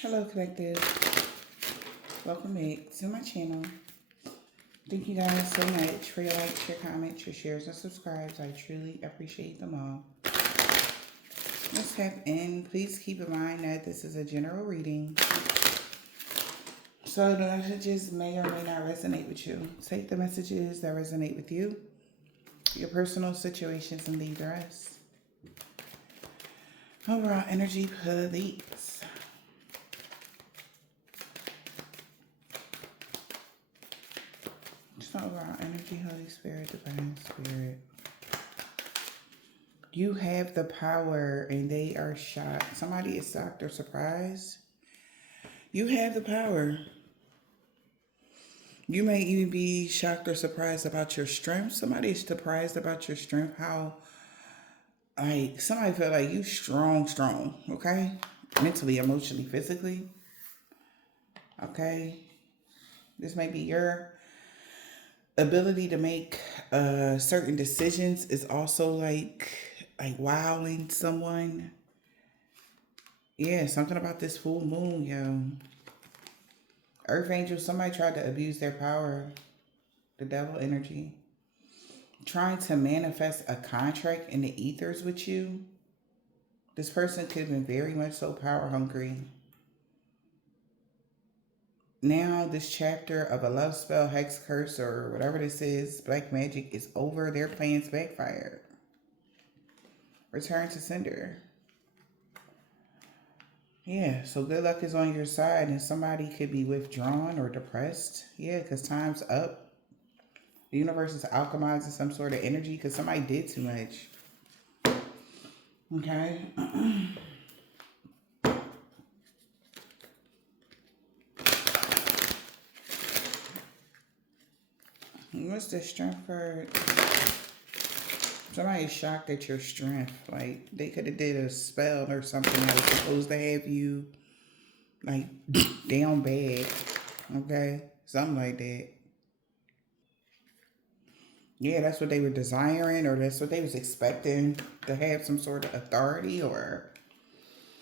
Hello, Collective. Welcome back to my channel. Thank you guys so much for your likes, your comments, your shares, and subscribes. I truly appreciate them all. Let's tap in. Please keep in mind that this is a general reading, so the messages may or may not resonate with you. Take the messages that resonate with you, your personal situations, and leave the rest. Overall energy, please. Just overall energy, Holy Spirit, Divine Spirit. You have the power and they are shocked. Somebody is shocked or surprised. You have the power. You may even be shocked or surprised about your strength. Somebody is surprised about your strength. How, like, somebody feel like you strong, okay? Mentally, emotionally, physically, okay? This may be your ability to make certain decisions is also like wowing someone. Yeah, something about this full moon, yo. Earth angel, somebody tried to abuse their power. The devil energy. Trying to manifest a contract in the ethers with you. This person could have been very much so power hungry. Now this chapter of a love spell, hex, curse, or whatever this is, black magic, is over. Their plans backfired. Return to sender. Yeah, so good luck is on your side, and somebody could be withdrawn or depressed. Yeah, because time's up. The universe is alchemizing some sort of energy because somebody did too much. Okay. What's the strength card? Somebody's shocked at your strength. Like, they could have did a spell or something that was supposed to have you, like, down bad. Okay? Something like that. Yeah, that's what they were desiring, or that's what they was expecting, to have some sort of authority or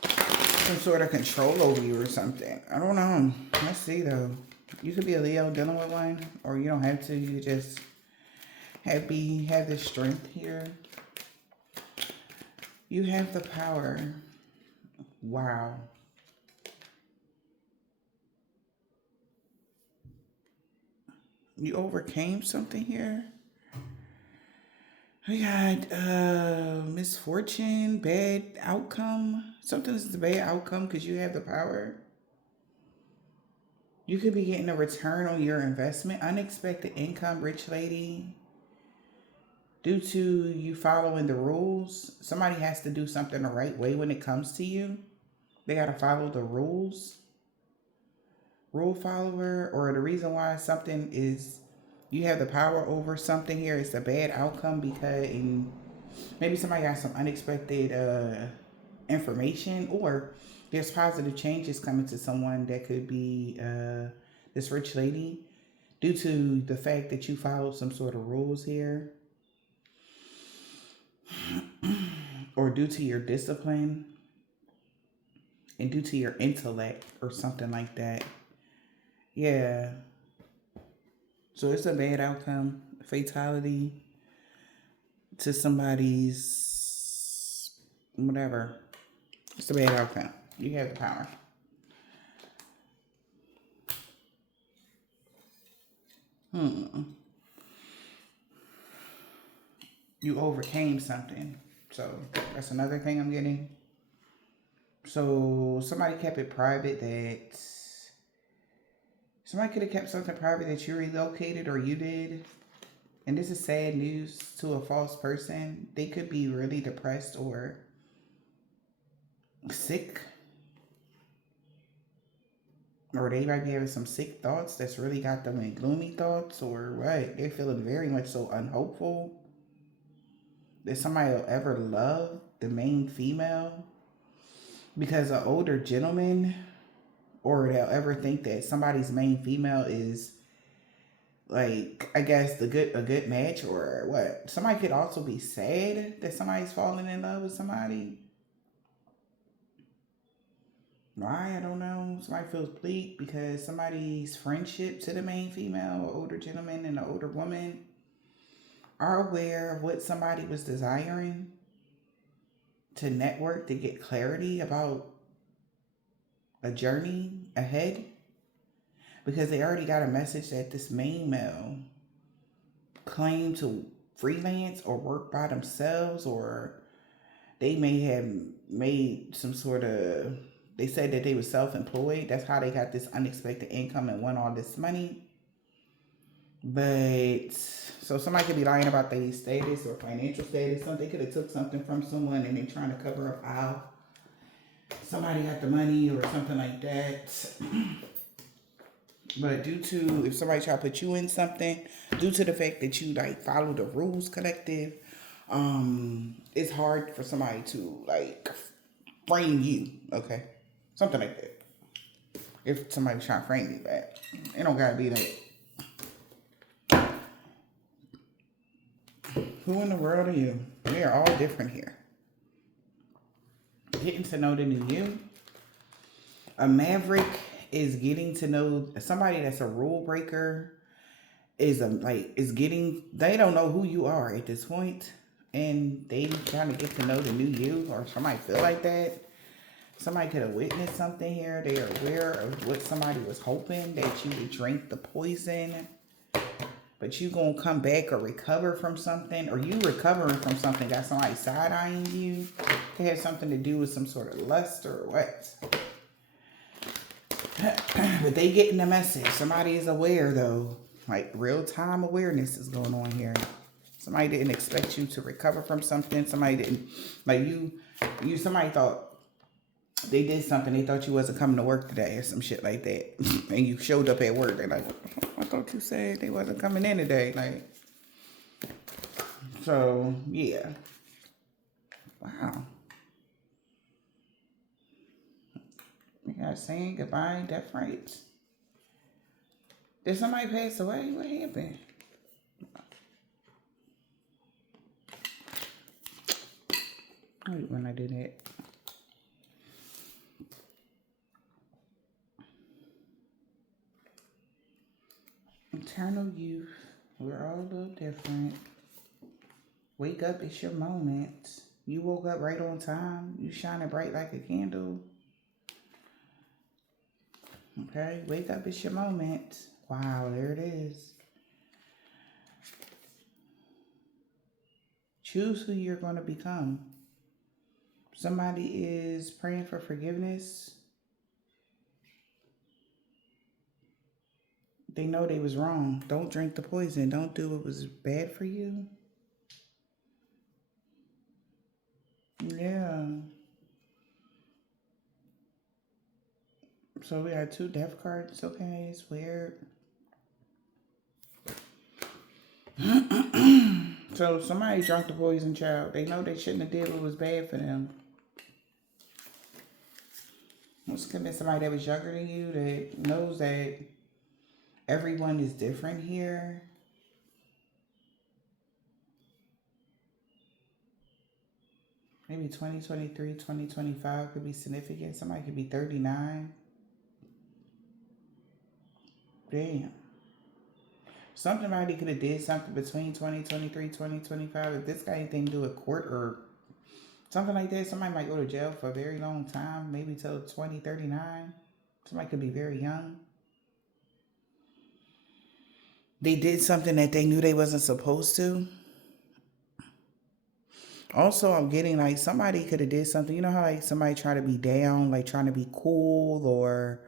some sort of control over you or something. I don't know. Let's see, though. You could be a Leo dealing with one, or you don't have to. You just have this strength here. You have the power. Wow. You overcame something here. We got misfortune, bad outcome. Something is a bad outcome because you have the power. You could be getting a return on your investment. Unexpected income, rich lady. Due to you following the rules, somebody has to do something the right way when it comes to you. They got to follow the rules. Rule follower, or the reason why something is, you have the power over something here, it's a bad outcome because maybe somebody got some unexpected information, or there's positive changes coming to someone that could be this rich lady due to the fact that you followed some sort of rules here, or due to your discipline and due to your intellect or something like that. Yeah. So it's a bad outcome, fatality to somebody's whatever. It's a bad outcome. You have the power. You overcame something. So that's another thing I'm getting. So somebody kept it private, that somebody could have kept something private that you relocated or you did. And this is sad news to a false person. They could be really depressed or sick. Or they might be having some sick thoughts that's really got them in gloomy thoughts, or what. They're feeling very much so unhopeful that somebody will ever love the main female, because an older gentleman, or they'll ever think that somebody's main female is, like, I guess a good match, or what. Somebody could also be sad that somebody's falling in love with somebody. Why? I don't know. Somebody feels bleak because somebody's friendship to the main female, older gentleman and the older woman, are aware of what somebody was desiring to network to get clarity about a journey ahead, because they already got a message that this main male claimed to freelance or work by themselves, or they may have made some sort of, they said that they were self-employed. That's how they got this unexpected income and won all this money. But so somebody could be lying about their status or financial status. Something could have took something from someone and they're trying to cover up how somebody got the money or something like that. But due to, if somebody try to put you in something, due to the fact that you like follow the rules collective, it's hard for somebody to like frame you, okay? Something like that. If somebody's trying to frame you, but it don't gotta be that. Who in the world are you? We are all different here. Getting to know the new you. A maverick is getting to know somebody that's a rule breaker. Is getting, they don't know who you are at this point, and they trying to get to know the new you, or somebody feel like that. Somebody could have witnessed something here. They are aware of what somebody was hoping, that you would drink the poison, but you gonna come back or recover from something, or you recovering from something, got somebody side-eyeing you. It has something to do with some sort of lust or what. But they getting the message. Somebody is aware though. Like real-time awareness is going on here. Somebody didn't expect you to recover from something. Somebody didn't, like somebody thought they did something. They thought you wasn't coming to work today or some shit like that. And you showed up at work. They're like, I thought you said they wasn't coming in today. Like, so yeah. Wow. You got saying goodbye, death rights. Did somebody pass away? What happened? Wait, when I did it. Eternal youth. We're all a little different. Wake up, it's your moment. You woke up right on time. You shining bright like a candle. Okay, wake up, it's your moment. Wow, there it is. Choose who you're going to become. Somebody is praying for forgiveness. They know they was wrong. Don't drink the poison. Don't do what was bad for you. Yeah. So we got 2 death cards. Okay, it's weird. So somebody drank the poison, child. They know they shouldn't have did what was bad for them. This could be somebody that was younger than you that knows that everyone is different here. Maybe 2023, 2025 could be significant. Somebody could be 39. Damn. Somebody could have did something between 2023, 2025. If this got anything to do with court or something like that, somebody might go to jail for a very long time, maybe till 2039. Somebody could be very young. They did something that they knew they wasn't supposed to. Also, I'm getting like somebody could have did something. You know how like somebody try to be down, like trying to be cool, or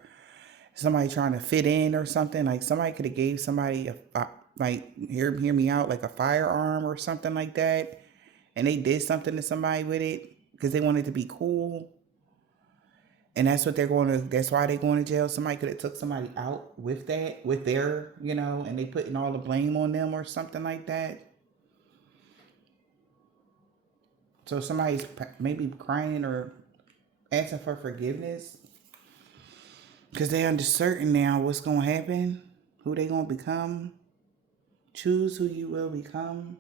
somebody trying to fit in or something. Like somebody could have gave somebody like hear me out, like a firearm or something like that, and they did something to somebody with it because they wanted to be cool. And that's what that's why they're going to jail. Somebody could have took somebody out with that, with their, and they putting all the blame on them or something like that. So somebody's maybe crying or asking for forgiveness because they're uncertain now what's going to happen, who they going to become. Choose who you will become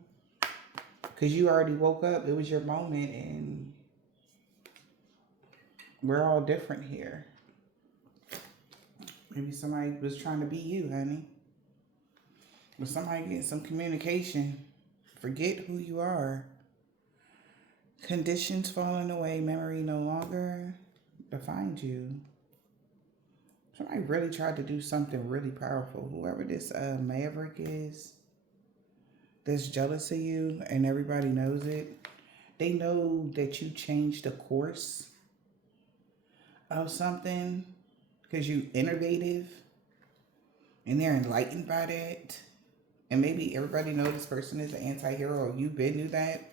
because you already woke up. It was your moment, and we're all different here. Maybe somebody was trying to be you, honey. But somebody get some communication. Forget who you are. Conditions falling away. Memory no longer defines you. Somebody really tried to do something really powerful. Whoever this Maverick is that's jealous of you and everybody knows it. They know that you changed the course of something because you innovative and they're enlightened by that. And maybe everybody knows this person is an anti-hero or you been knew that.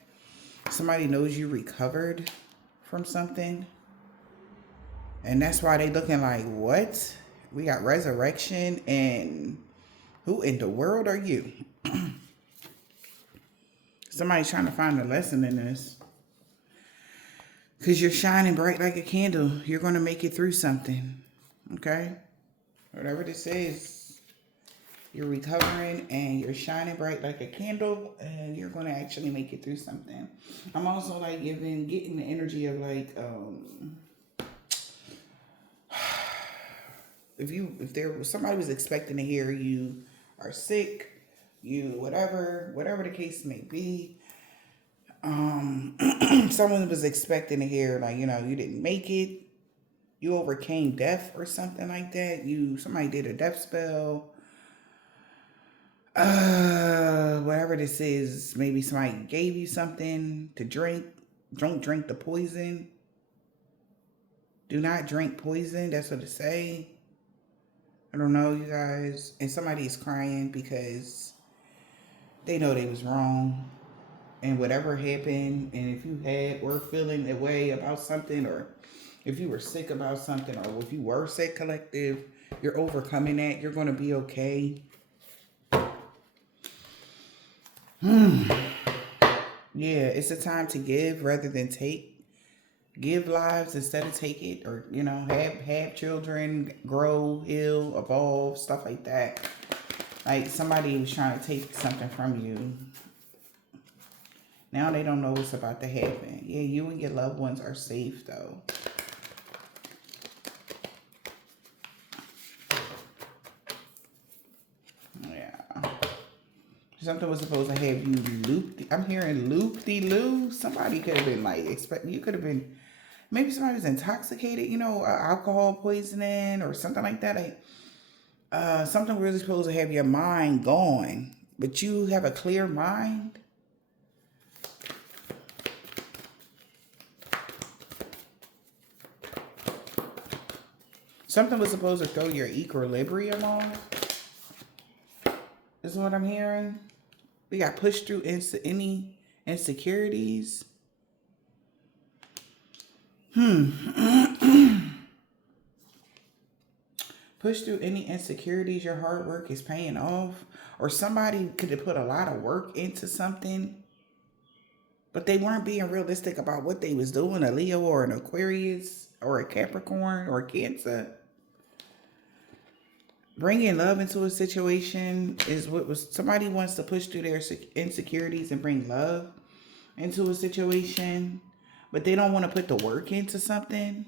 Somebody knows you recovered from something. And that's why they looking like, what? We got resurrection and who in the world are you? Somebody's trying to find a lesson in this. Because you're shining bright like a candle. You're going to make it through something. Okay? Whatever this is, you're recovering and you're shining bright like a candle and you're going to actually make it through something. I'm also like getting the energy of like, if somebody was expecting to hear you are sick, you whatever the case may be, someone was expecting to hear like, you didn't make it, you overcame death or something like that. Somebody did a death spell. Whatever this is, maybe somebody gave you something to drink. Don't drink the poison. Do not drink poison. That's what it say. I don't know, you guys. And somebody's crying because they know they was wrong. And whatever happened, and if you were feeling a way about something, or if you were sick about something, or if you were sick, collective, you're overcoming that. You're going to be okay. Yeah, it's a time to give rather than take. Give lives instead of take it, or have children, grow, heal, evolve, stuff like that. Like somebody was trying to take something from you. Now they don't know what's about to happen. Yeah, you and your loved ones are safe though. Yeah. Something was supposed to have you looped. I'm hearing loop-de-loo. Somebody could have been like, you could have been, maybe somebody was intoxicated, alcohol poisoning or something like that. Like, something really supposed to have your mind going, but you have a clear mind. Something was supposed to throw your equilibrium off. Is what I'm hearing. We got pushed through any insecurities. Push through any insecurities. Your hard work is paying off. Or somebody could have put a lot of work into something, but they weren't being realistic about what they was doing. A Leo or an Aquarius or a Capricorn or a Cancer. Bringing love into a situation is somebody wants to push through their insecurities and bring love into a situation, but they don't want to put the work into something.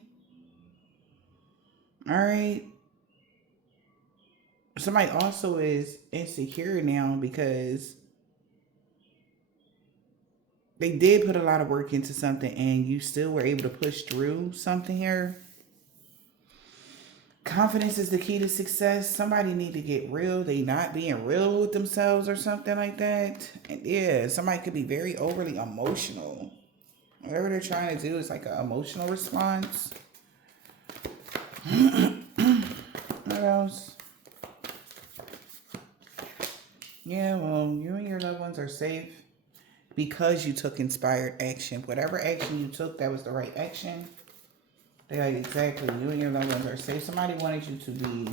All right. Somebody also is insecure now because they did put a lot of work into something and you still were able to push through something here. Confidence is the key to success. Somebody need to get real. They not being real with themselves or something like that. And yeah, somebody could be very overly emotional. Whatever they're trying to do is like an emotional response. What else? Yeah, well, you and your loved ones are safe because you took inspired action. Whatever action you took, that was the right action. Yeah, exactly. You and your loved ones are safe. Somebody wanted you to be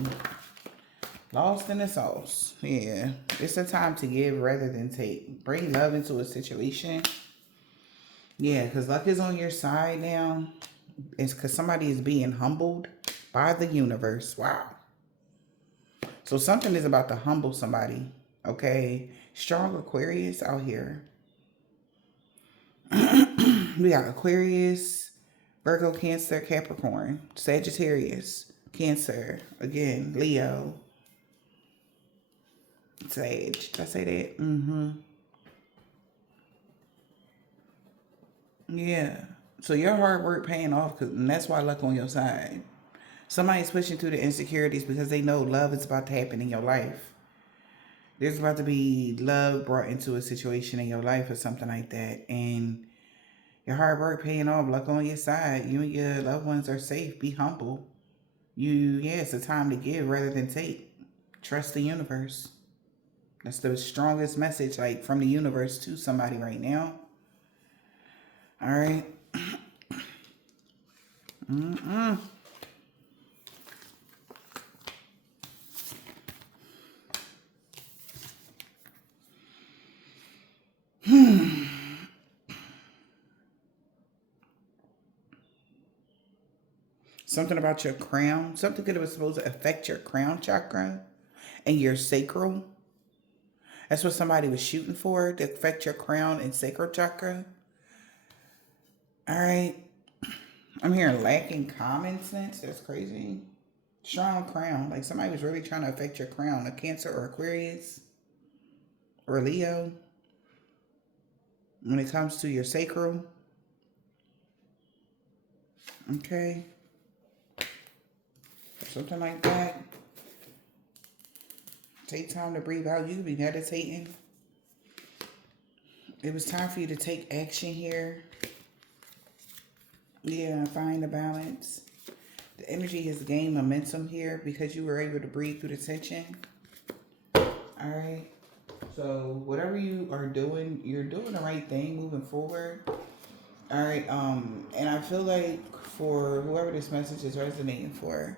lost in the sauce. Yeah. It's a time to give rather than take. Bring love into a situation. Yeah, because luck is on your side now. It's because somebody is being humbled by the universe. Wow. So something is about to humble somebody. Okay. Strong Aquarius out here. We got Aquarius, Virgo, Cancer, Capricorn, Sagittarius. Cancer. Again, Leo. Sage. Did I say that? Mm-hmm. Yeah. So your hard work paying off, and that's why luck on your side. Somebody's pushing through the insecurities because they know love is about to happen in your life. There's about to be love brought into a situation in your life or something like that. And your hard work paying off, luck on your side. You and your loved ones are safe. Be humble. Yeah, it's a time to give rather than take. Trust the universe. That's the strongest message, like from the universe to somebody right now. All right. Something about your crown. Something that was supposed to affect your crown chakra and your sacral. That's what somebody was shooting for, to affect your crown and sacral chakra. All right. I'm hearing lacking common sense. That's crazy. Strong crown. Like somebody was really trying to affect your crown. A Cancer or Aquarius or Leo. When it comes to your sacral. Okay. Something like that. Take time to breathe out. You could be meditating. It was time for you to take action here. Yeah, find the balance. The energy has gained momentum here because you were able to breathe through the tension. All right. So whatever you are doing, you're doing the right thing moving forward. All right. And I feel like for whoever this message is resonating for,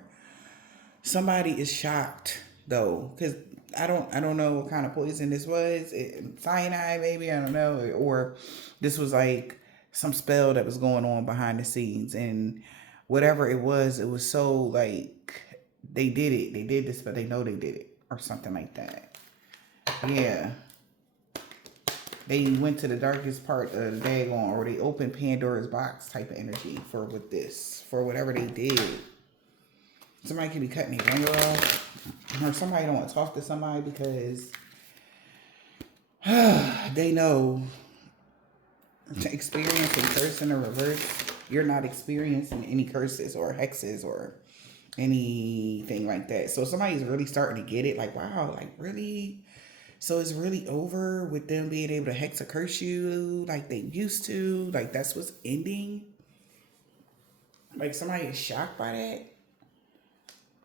somebody is shocked though, because I don't know what kind of poison this was. Cyanide, maybe, I don't know, or this was like some spell that was going on behind the scenes, and whatever it was so like they did it. They did this, but they know they did it, or something like that. Yeah. They went to the darkest part of the daggone, or they opened Pandora's box type of energy for with this, for whatever they did. Somebody could be cutting their finger off, or somebody don't want to talk to somebody because they know experiencing curse in the reverse. You're not experiencing any curses or hexes or anything like that. So somebody's really starting to get it. Like, wow, like really? So it's really over with them being able to hex or curse you like they used to? Like that's what's ending? Like somebody is shocked by that?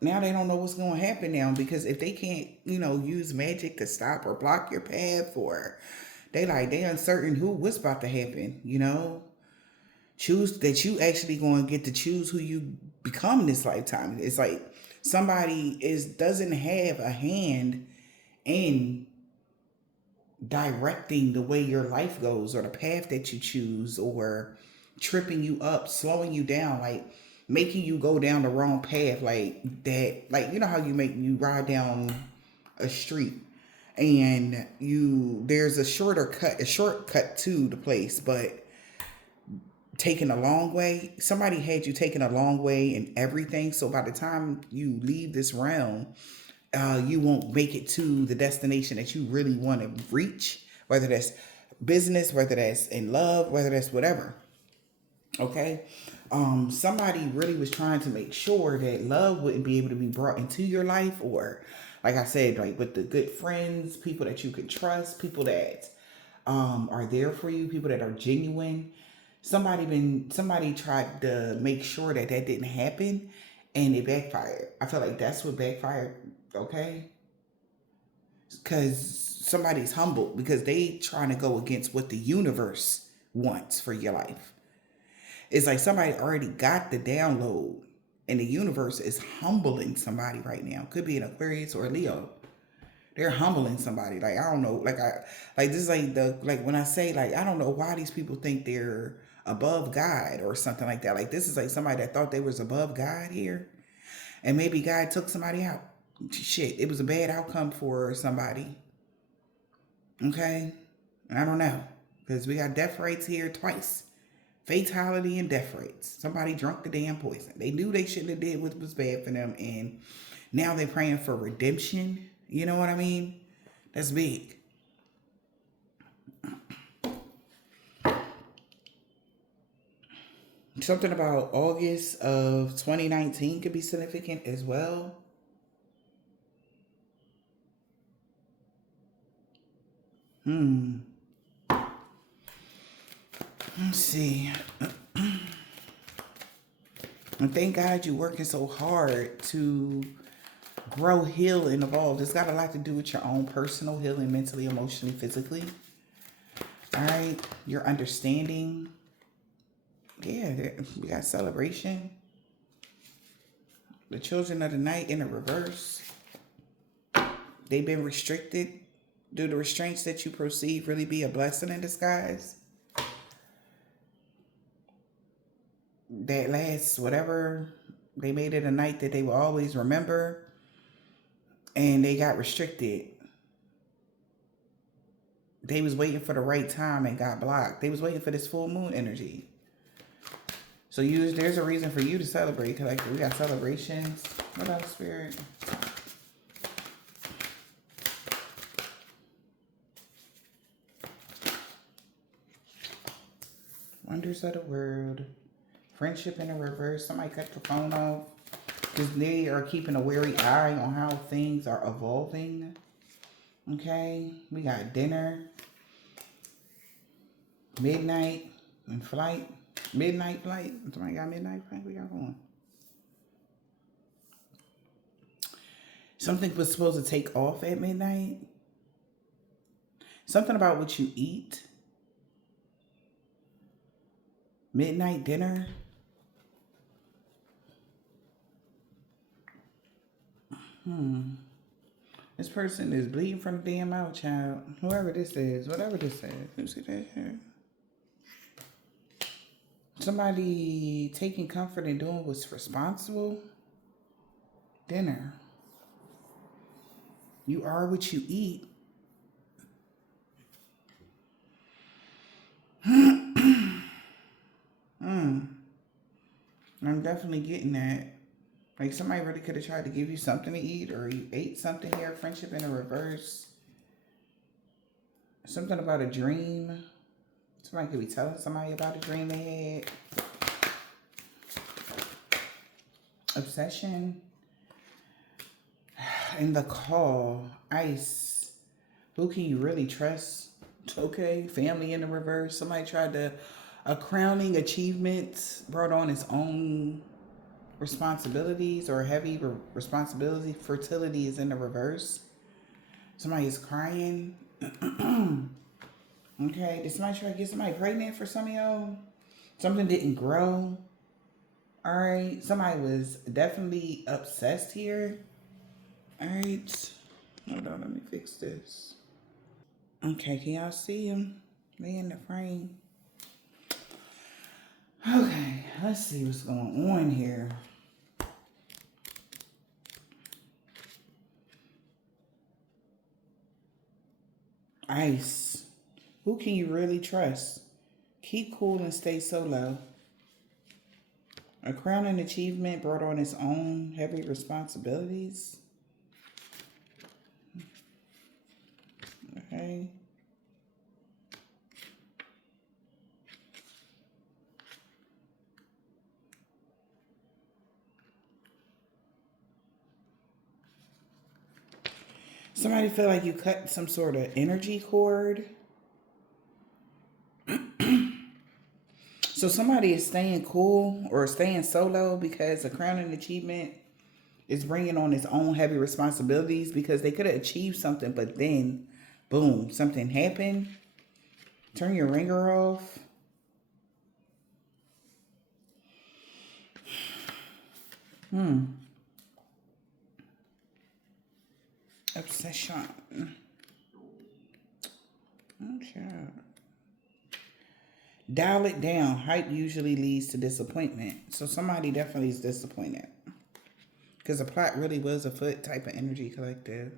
Now they don't know what's going to happen now, because if they can't, use magic to stop or block your path, or they uncertain what's about to happen. Choose that you actually going to get to choose who you become this lifetime. It's like somebody doesn't have a hand in directing the way your life goes or the path that you choose, or tripping you up, slowing you down, like making you go down the wrong path, like that. Like, you know how you ride down a street and there's a shortcut to the place, but taking a long way. Somebody had you taking a long way and everything, so by the time you leave this realm, you won't make it to the destination that you really want to reach, whether that's business, whether that's in love, whether that's whatever. Okay. Somebody really was trying to make sure that love wouldn't be able to be brought into your life, or like I said, like with the good friends, people that you can trust, people that are there for you, people that are genuine. Somebody tried to make sure that didn't happen, and it backfired. I feel like that's what backfired. Okay. Because somebody's humbled because they trying to go against what the universe wants for your life. It's like somebody already got the download, and the universe is humbling somebody right now. Could be an Aquarius or a Leo. They're humbling somebody. Like, I don't know. Like this is like when I say, like, I don't know why these people think they're above God or something like that. Like, this is like somebody that thought they was above God here, and maybe God took somebody out. Shit, it was a bad outcome for somebody. Okay? I don't know. Because we got death rates here twice. Fatality and death rates. Somebody drunk the damn poison. They knew they shouldn't have did what was bad for them, and now they're praying for redemption. You know what I mean? That's big. Something about August of 2019 could be significant as well. Let's see. And thank God you're working so hard to grow, heal, and evolve. It's got a lot to do with your own personal healing, mentally, emotionally, physically. All right. Your understanding. Yeah, we got celebration. The children of the night in the reverse. They've been restricted. Do the restraints that you perceive really be a blessing in disguise? That last, whatever, they made it a night that they will always remember, and they got restricted. They was waiting for the right time and got blocked. They was waiting for this full moon energy. So there's a reason for you to celebrate. Cause like we got celebrations. What else, Spirit? Wonders of the world. Friendship in the reverse. Somebody cut the phone off. Because they are keeping a wary eye on how things are evolving. Okay. We got dinner. Midnight and flight. Midnight flight. Somebody got midnight flight? We got going. Something was supposed to take off at midnight. Something about what you eat. Midnight dinner. This person is bleeding from the damn mouth, child. Whoever this is, whatever this is. You see that shit? Somebody taking comfort in doing what's responsible. Dinner. You are what you eat. I'm definitely getting that. Like somebody really could have tried to give you something to eat, or you ate something here. Friendship in a reverse. Something about a dream. Somebody could be telling somebody about a dream they had. Obsession. In the call. Ice. Who can you really trust? Okay. Family in the reverse. Somebody tried to... A crowning achievement brought on its own responsibilities, or heavy responsibility. Fertility is in the reverse. Somebody is crying. Okay, did somebody try to get somebody pregnant for some of y'all? Something didn't grow. All right, somebody was definitely obsessed here. All right, hold on, let me fix this. Okay, can y'all see him? They in the frame. Okay, let's see what's going on here. Ice. Who can you really trust? Keep cool and stay solo. A crowning achievement brought on its own heavy responsibilities. Okay. Somebody feel like you cut some sort of energy cord. So somebody is staying cool or staying solo because a crowning achievement is bringing on its own heavy responsibilities, because they could have achieved something, but then, boom, something happened. Turn your ringer off. Obsession. Okay. Dial it down. Hype usually leads to disappointment. So somebody definitely is disappointed. Because the plot really was afoot, type of energy collective.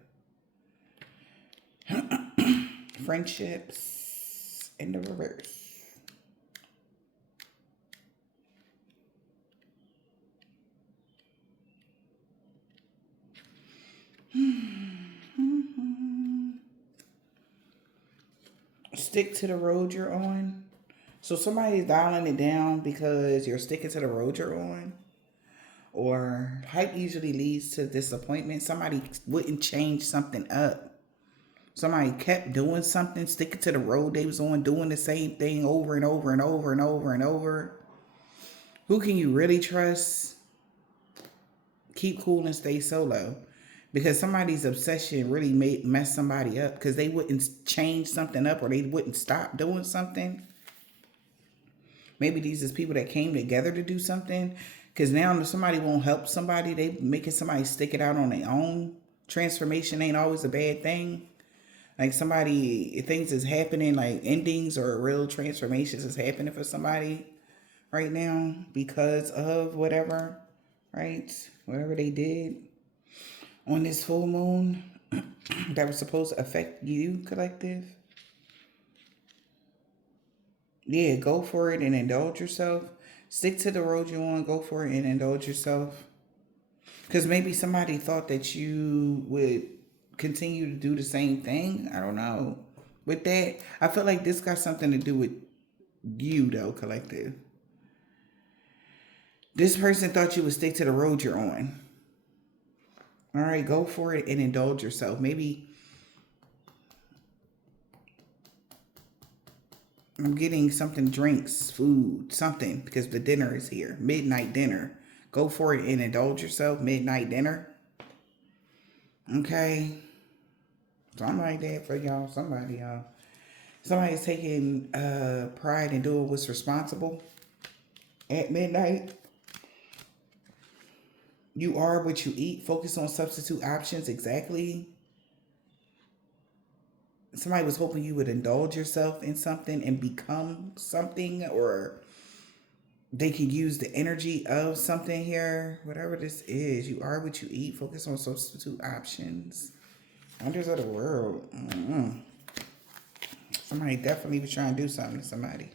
Friendships in the reverse. Stick to the road you're on. So somebody's dialing it down because you're sticking to the road you're on. Or hype usually leads to disappointment. Somebody wouldn't change something up. Somebody kept doing something, sticking to the road they was on, doing the same thing over and over and over and over and over. Who can you really trust? Keep cool and stay solo. Because somebody's obsession really mess somebody up because they wouldn't change something up or they wouldn't stop doing something. Maybe these is people that came together to do something. Because now if somebody won't help somebody, they making somebody stick it out on their own. Transformation ain't always a bad thing. Like somebody, things is happening, like endings or real transformations is happening for somebody right now because of whatever, right? Whatever they did on this full moon that was supposed to affect you, collective. Yeah, go for it and indulge yourself. Stick to the road you're on, go for it and indulge yourself. Because maybe somebody thought that you would continue to do the same thing. I don't know. With that, I feel like this got something to do with you, though, collective. This person thought you would stick to the road you're on. All right, go for it and indulge yourself. Maybe I'm getting something, drinks, food, something, because the dinner is here. Midnight dinner. Go for it and indulge yourself. Midnight dinner. Okay. Something like that for y'all. Somebody, y'all. Somebody's taking pride in doing what's responsible at midnight. You are what you eat. Focus on substitute options. Exactly. Somebody was hoping you would indulge yourself in something and become something, or they can use the energy of something here. Whatever this is, you are what you eat. Focus on substitute options. Wonders of the world. Somebody definitely was trying to do something to somebody.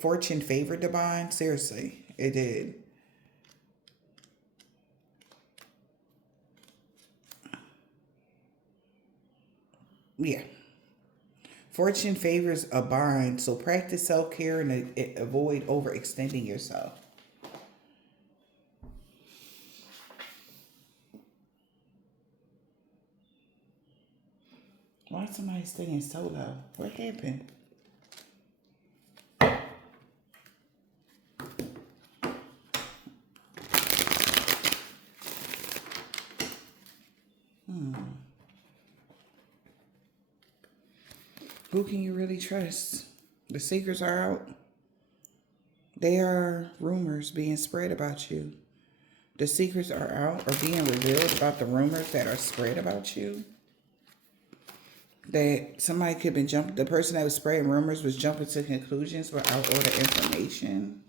Fortune favored the bond. Seriously, it did. Yeah. Fortune favors a bond, so practice self-care and avoid overextending yourself. Why is somebody staying solo? What happened? Who can you really trust? The secrets are out. There are rumors being spread about you. The secrets are out or being revealed about the rumors that are spread about you. That somebody could have been jumping, the person that was spreading rumors was jumping to conclusions without all the information.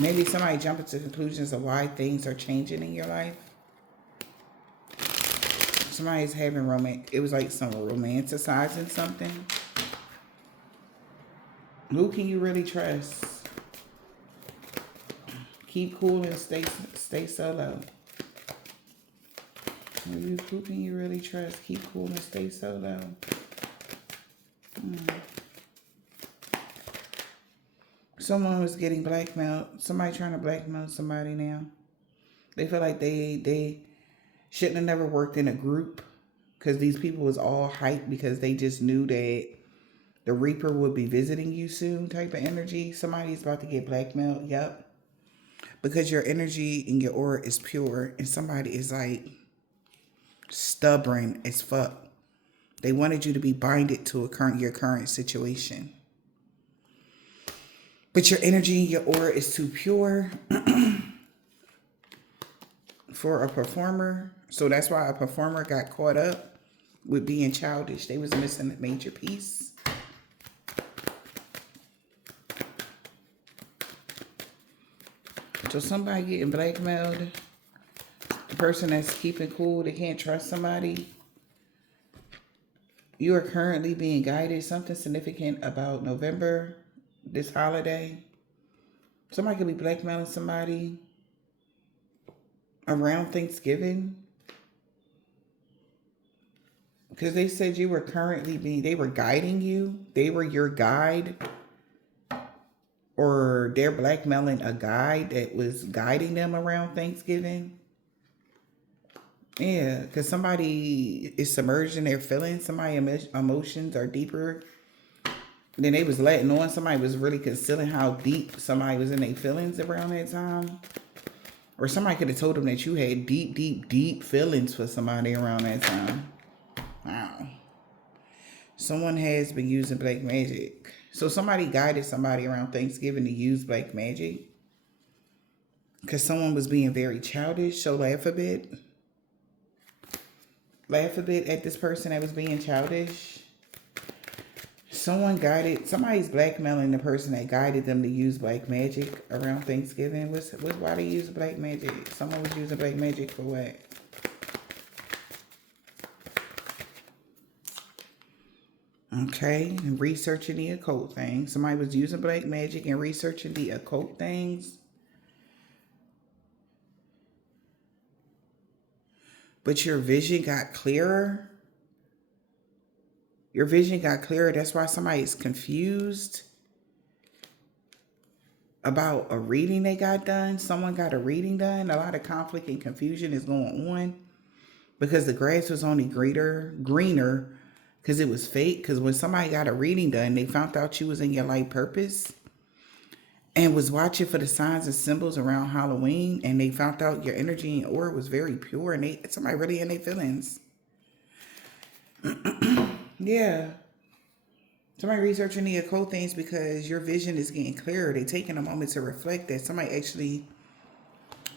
Maybe somebody jumping to conclusions of why things are changing in your life. Somebody's having romance. It was like some romanticizing something. Who can you really trust? Keep cool and stay solo. Who can you really trust? Keep cool and stay solo. Someone was getting blackmailed. Somebody trying to blackmail somebody now. They feel like they shouldn't have never worked in a group because these people was all hyped because they just knew that the Reaper would be visiting you soon type of energy. Somebody's about to get blackmailed. Yep. Because your energy and your aura is pure and somebody is like stubborn as fuck. They wanted you to be binded to your current situation. But your energy and your aura is too pure for a performer. So that's why a performer got caught up with being childish. They was missing a major piece. So somebody getting blackmailed. The person that's keeping cool, they can't trust somebody. You are currently being guided. Something significant about November, this holiday. Somebody could be blackmailing somebody around Thanksgiving because they said you were they were guiding you. They were your guide, or they're blackmailing a guide that was guiding them around Thanksgiving. Yeah, because somebody is submerged in their feelings. Somebody's emotions are deeper than they was letting on. Somebody was really concealing how deep somebody was in their feelings around that time. Or somebody could have told them that you had deep, deep, deep feelings for somebody around that time. Wow. Someone has been using black magic. So somebody guided somebody around Thanksgiving to use black magic. Because someone was being very childish. So laugh a bit. Laugh a bit at this person that was being childish. Somebody's blackmailing the person that guided them to use black magic around Thanksgiving. Why they use black magic? Someone was using black magic for what? Okay, and researching the occult things. Somebody was using black magic and researching the occult things. But your vision got clearer. Your vision got clearer. That's why somebody's confused about a reading they got done. Someone got a reading done. A lot of conflict and confusion is going on because the grass was only greener because it was fake. Because when somebody got a reading done, they found out you was in your life purpose and was watching for the signs and symbols around Halloween, and they found out your energy and aura was very pure, and somebody really in their feelings. Yeah. Somebody researching the occult things because your vision is getting clearer. They taking a moment to reflect that somebody actually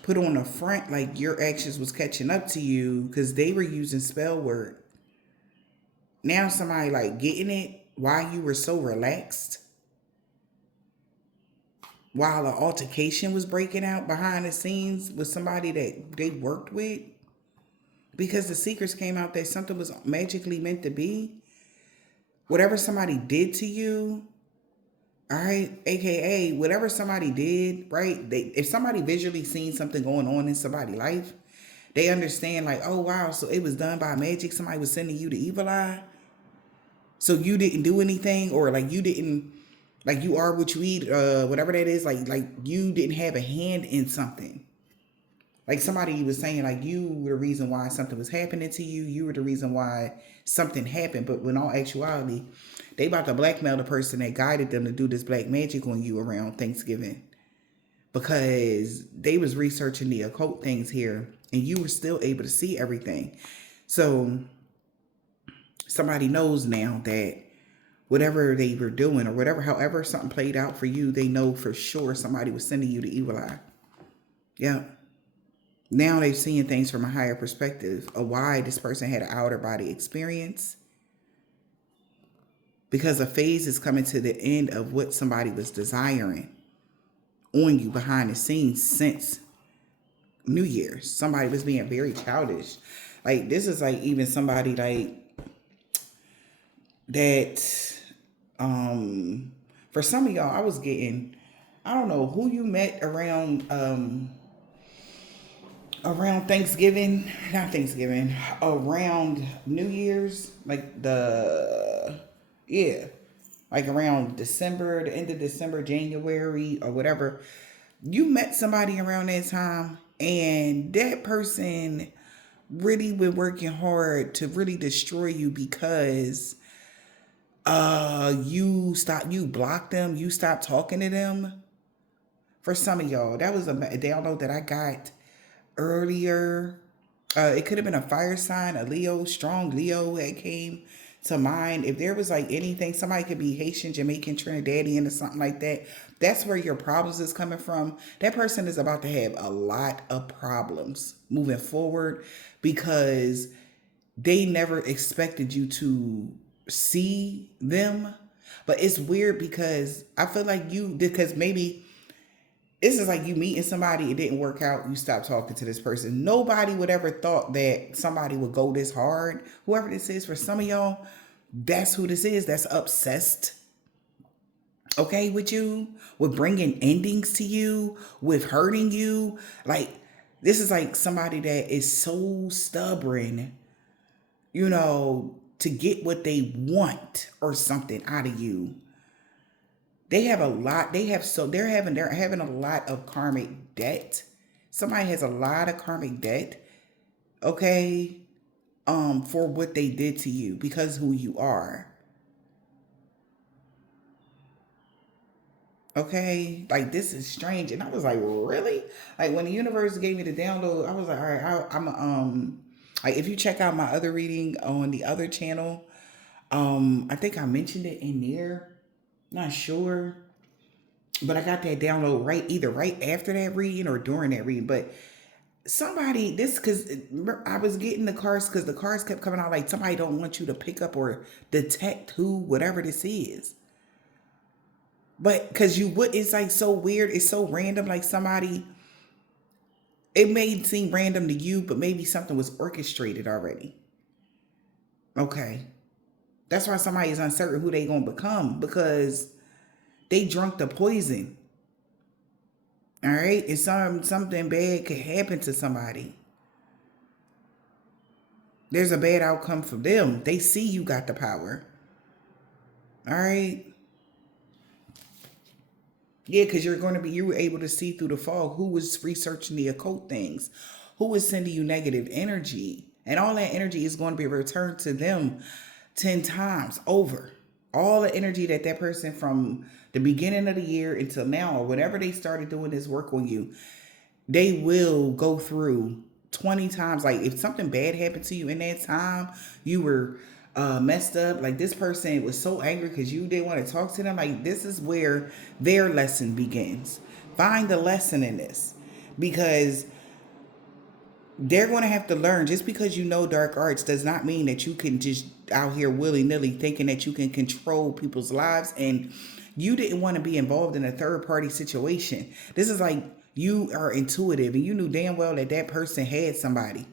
put on the front like your actions was catching up to you because they were using spell work. Now somebody like getting it while you were so relaxed. While an altercation was breaking out behind the scenes with somebody that they worked with. Because the secrets came out that something was magically meant to be. Whatever somebody did to you, all right, aka whatever somebody did, right? If somebody visually seen something going on in somebody's life, they understand like, oh wow, so it was done by magic. Somebody was sending you the evil eye. So you didn't do anything, or like you didn't, like you are what you eat, whatever that is, like you didn't have a hand in something. Like somebody was saying, like you were the reason why something was happening to you. You were the reason why something happened. But in all actuality, they about to blackmail the person that guided them to do this black magic on you around Thanksgiving. Because they was researching the occult things here, and you were still able to see everything. So somebody knows now that whatever they were doing or whatever, however something played out for you, they know for sure somebody was sending you the evil eye. Yeah. Now they're seeing things from a higher perspective of why this person had an outer body experience. Because a phase is coming to the end of what somebody was desiring on you behind the scenes since New Year's. Somebody was being very childish. Like this is like even somebody like that. For some of y'all, I was getting, I don't know who you met around Thanksgiving, not Thanksgiving, around New Year's, like like around December, the end of December, January, or whatever. You met somebody around that time, and that person really been working hard to really destroy you because you blocked them, you stopped talking to them. For some of y'all, that was a download that I got earlier. It could have been a fire sign, a Leo, strong Leo that came to mind. If there was like anything, somebody could be Haitian, Jamaican, Trinidadian, or something like that. That's where your problems is coming from. That person is about to have a lot of problems moving forward because they never expected you to see them. But it's weird because I feel like because maybe this is like you meeting somebody, it didn't work out, you stopped talking to this person. Nobody would ever thought that somebody would go this hard. Whoever this is, for some of y'all, that's who this is. That's obsessed. okay with you, with bringing endings to you, with hurting you. Like, this is like somebody that is so stubborn, to get what they want or something out of you. They have a lot, they're having a lot of karmic debt. Somebody has a lot of karmic debt, okay, for what they did to you because who you are. Okay, like this is strange, and I was like, really? Like when the universe gave me the download, I was like, all right, I'm like if you check out my other reading on the other channel, I think I mentioned it in there. Not sure, but I got that download right either right after that reading or during that reading. But somebody, this because I was getting the cards because the cards kept coming out like somebody don't want you to pick up or detect who whatever this is. But because you would, it's like so weird. It's so random. Like somebody, it may seem random to you, but maybe something was orchestrated already. Okay. That's why somebody is uncertain who they going to become because they drunk the poison. All right. It's something bad could happen to somebody. There's a bad outcome for them. They see you got the power. All right. Yeah, because you were able to see through the fog who was researching the occult things, who was sending you negative energy. And all that energy is going to be returned to them 10 times over. All the energy that that person from the beginning of the year until now, or whenever they started doing this work on you, they will go through 20 times. Like if something bad happened to you in that time, you were messed up. Like this person was so angry because you didn't want to talk to them. Like this is where their lesson begins. Find the lesson in this because they're going to have to learn. Just because you know dark arts does not mean that you can just out here willy-nilly thinking that you can control people's lives, and you didn't want to be involved in a third party situation. This is like you are intuitive and you knew damn well that that person had somebody,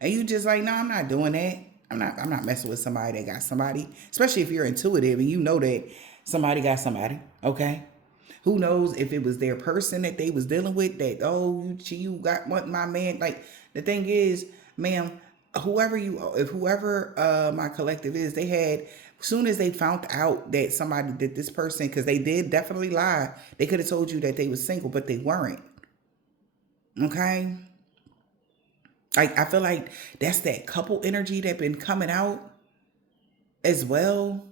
and you just like, no, I'm not doing that. I'm not messing with somebody that got somebody, especially if you're intuitive and you know that somebody got somebody. Okay, who knows if it was their person that they was dealing with that, oh, you got what my man. Like the thing is, ma'am, whoever my collective is, they had, as soon as they found out that somebody did this person, because they did definitely lie, they could have told you that they was single, but they weren't. Okay. Like I feel like that's that couple energy that been coming out as well.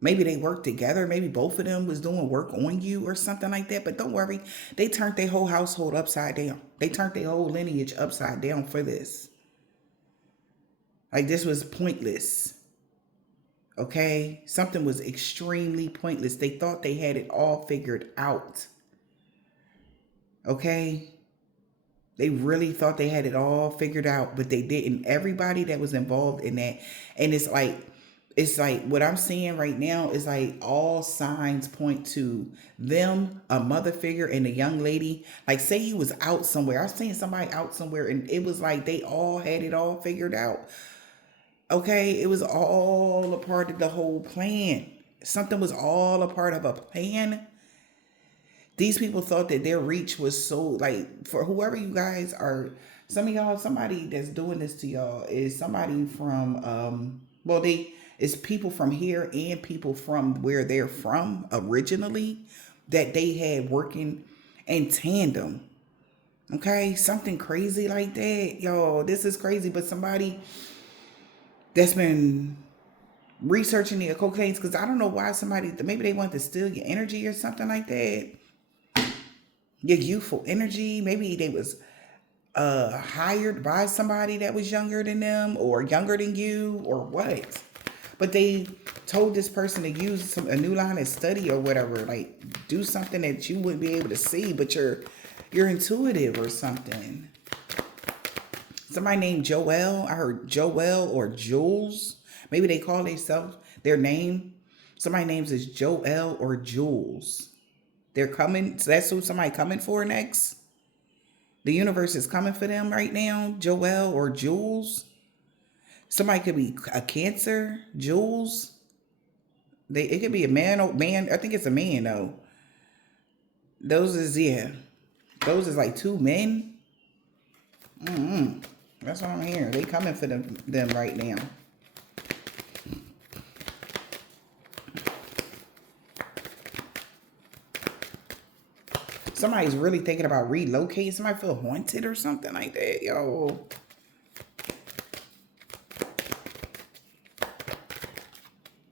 Maybe they worked together. Maybe both of them was doing work on you or something like that. But don't worry, they turned their whole household upside down. They turned their whole lineage upside down for this. Like this was pointless. Okay? Something was extremely pointless. They thought they had it all figured out. Okay? They really thought they had it all figured out, but they didn't. Everybody that was involved in that, and it's like what I'm seeing right now is like all signs point to them, a mother figure and a young lady. Like say you was out somewhere. I was seeing somebody out somewhere and it was like they all had it all figured out. Okay, it was all a part of the whole plan. Something was all a part of a plan. These people thought that their reach was so, like, for whoever you guys are, some of y'all, somebody that's doing this to y'all is somebody from well, they it's people from here and people from where they're from originally that they had working in tandem. Okay, something crazy like that. Yo, this is crazy, but somebody that's been researching the occult things, because I don't know why somebody, maybe they want to steal your energy or something like that, your youthful energy. Maybe they was hired by somebody that was younger than them or younger than you or what. But they told this person to use a new line of study or whatever, like do something that you wouldn't be able to see, but you're intuitive or something. Somebody named Joel. I heard Joel or Jules. Maybe they call themselves their name. Somebody names is Joel or Jules. They're coming. So that's who somebody coming for next. The universe is coming for them right now. Joel or Jules. Somebody could be a Cancer. Jules. It could be a man or man. I think it's a man though. Those is yeah. Those is like two men. That's what I'm hearing. They coming for them right now. Somebody's really thinking about relocating. Somebody feel haunted or something like that. Yo.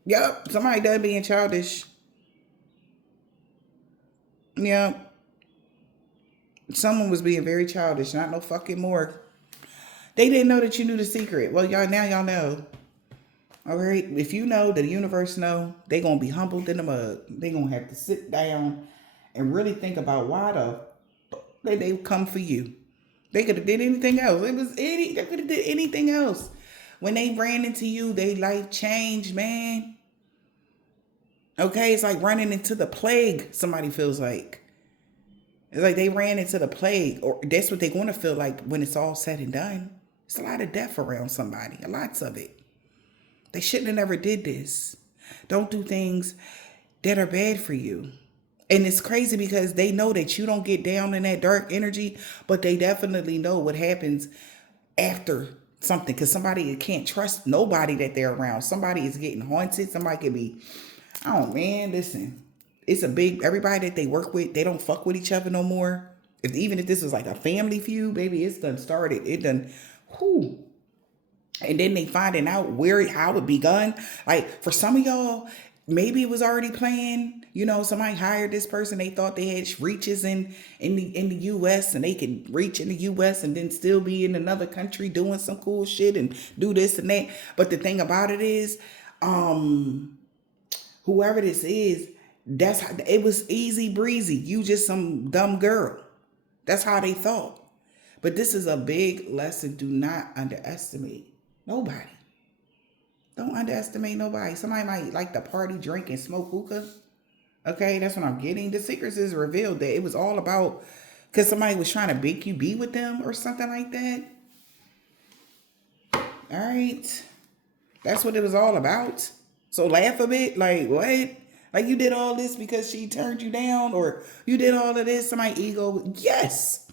Yep. Somebody done being childish. Yep. Someone was being very childish. Not no fucking more. They didn't know that you knew the secret. Well, y'all know. All right. If you know, the universe know, they gonna be humbled in the mud. They gonna have to sit down and really think about why the fuck they come for you. They could have did anything else. They could have did anything else. When they ran into you, they life changed, man. Okay, it's like running into the plague. Somebody feels like it's like they ran into the plague, or that's what they're going to feel like when it's all said and done. It's a lot of death around somebody, lots of it. They shouldn't have never did this. Don't do things that are bad for you. And it's crazy because they know that you don't get down in that dark energy, but they definitely know what happens after something, because somebody can't trust nobody that they're around. Somebody is getting haunted. Somebody could be, oh man, listen, it's a big, everybody that they work with, they don't fuck with each other no more. Even if this was like a family feud, baby, it's done started. It done, whoo. And then they finding out how it begun. Like for some of y'all, maybe it was already planned. You know, somebody hired this person. They thought they had reaches in the U.S. and they could reach in the U.S. and then still be in another country doing some cool shit and do this and that. But the thing about it is, whoever this is, that's how it was easy breezy. You just some dumb girl. That's how they thought. But this is a big lesson. Do not underestimate nobody. Don't underestimate nobody. Somebody might like to party, drink, and smoke hookah. Okay, that's what I'm getting. The secrets is revealed that it was all about because somebody was trying to make you be with them or something like that. All right. That's what it was all about. So laugh a bit. Like, what? Like you did all this because she turned you down, or you did all of this? Somebody's ego. Yes.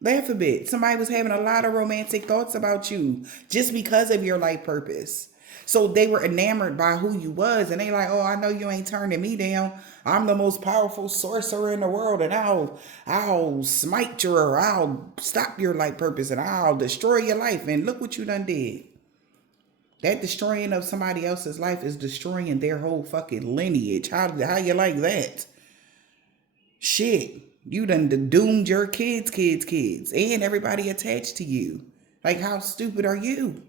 Laugh a bit. Somebody was having a lot of romantic thoughts about you just because of your life purpose. So they were enamored by who you was, and they like, oh, I know you ain't turning me down. I'm the most powerful sorcerer in the world, and I'll smite you, or I'll stop your life purpose, and I'll destroy your life. And look what you done did. That destroying of somebody else's life is destroying their whole fucking lineage. How you like that? Shit. You done doomed your kids, and everybody attached to you. Like, how stupid are you?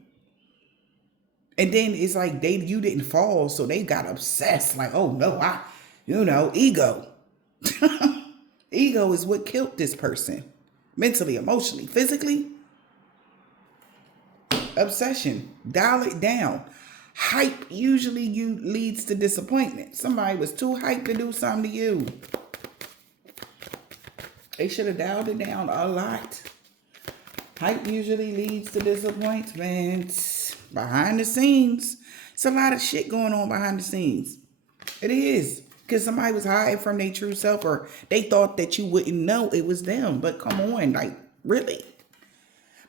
And then it's like you didn't fall, so they got obsessed. Like, oh no, ego. Ego is what killed this person. Mentally, emotionally, physically. Obsession. Dial it down. Hype usually leads to disappointment. Somebody was too hyped to do something to you. They should have dialed it down a lot. Hype usually leads to disappointment. Behind the scenes, it's a lot of shit going on behind the scenes. It is. Because somebody was hiding from their true self, or they thought that you wouldn't know it was them. But come on, like, really?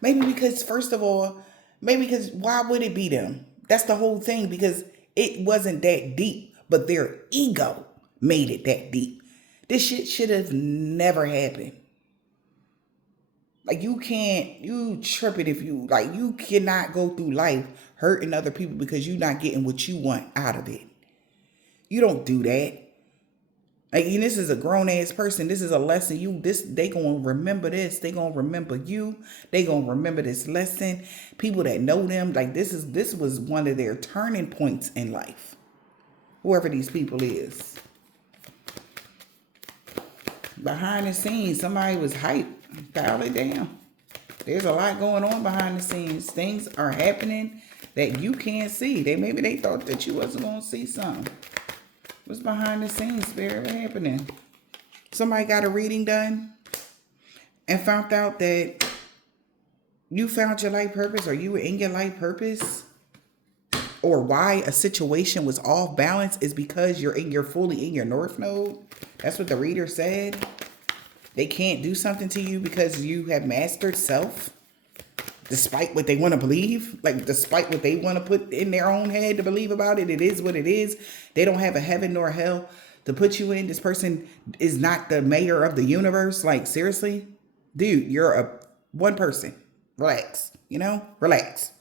Maybe because, first of all, why would it be them? That's the whole thing, because it wasn't that deep, but their ego made it that deep. This shit should have never happened. Like, you tripping if you cannot go through life hurting other people because you're not getting what you want out of it. You don't do that. Like, and this is a grown ass person. This is a lesson. They gonna remember this. They gonna remember you. They gonna remember this lesson. People that know them, like this was one of their turning points in life. Whoever these people is. Behind the scenes, somebody was hyped. Dial it down. There's a lot going on behind the scenes. Things are happening that you can't see. Maybe they thought that you wasn't gonna see something. What's behind the scenes, Spirit? What happening? Somebody got a reading done and found out that you found your life purpose, or you were in your life purpose. or why a situation was off balance is because you're fully in your North Node. That's what the reader said. They can't do something to you because you have mastered self, despite what they want to believe, like despite what they want to put in their own head to believe about it. It is what it is. They don't have a heaven nor hell to put you in. This person is not the mayor of the universe. Like, seriously, dude, you're one person. Relax, relax.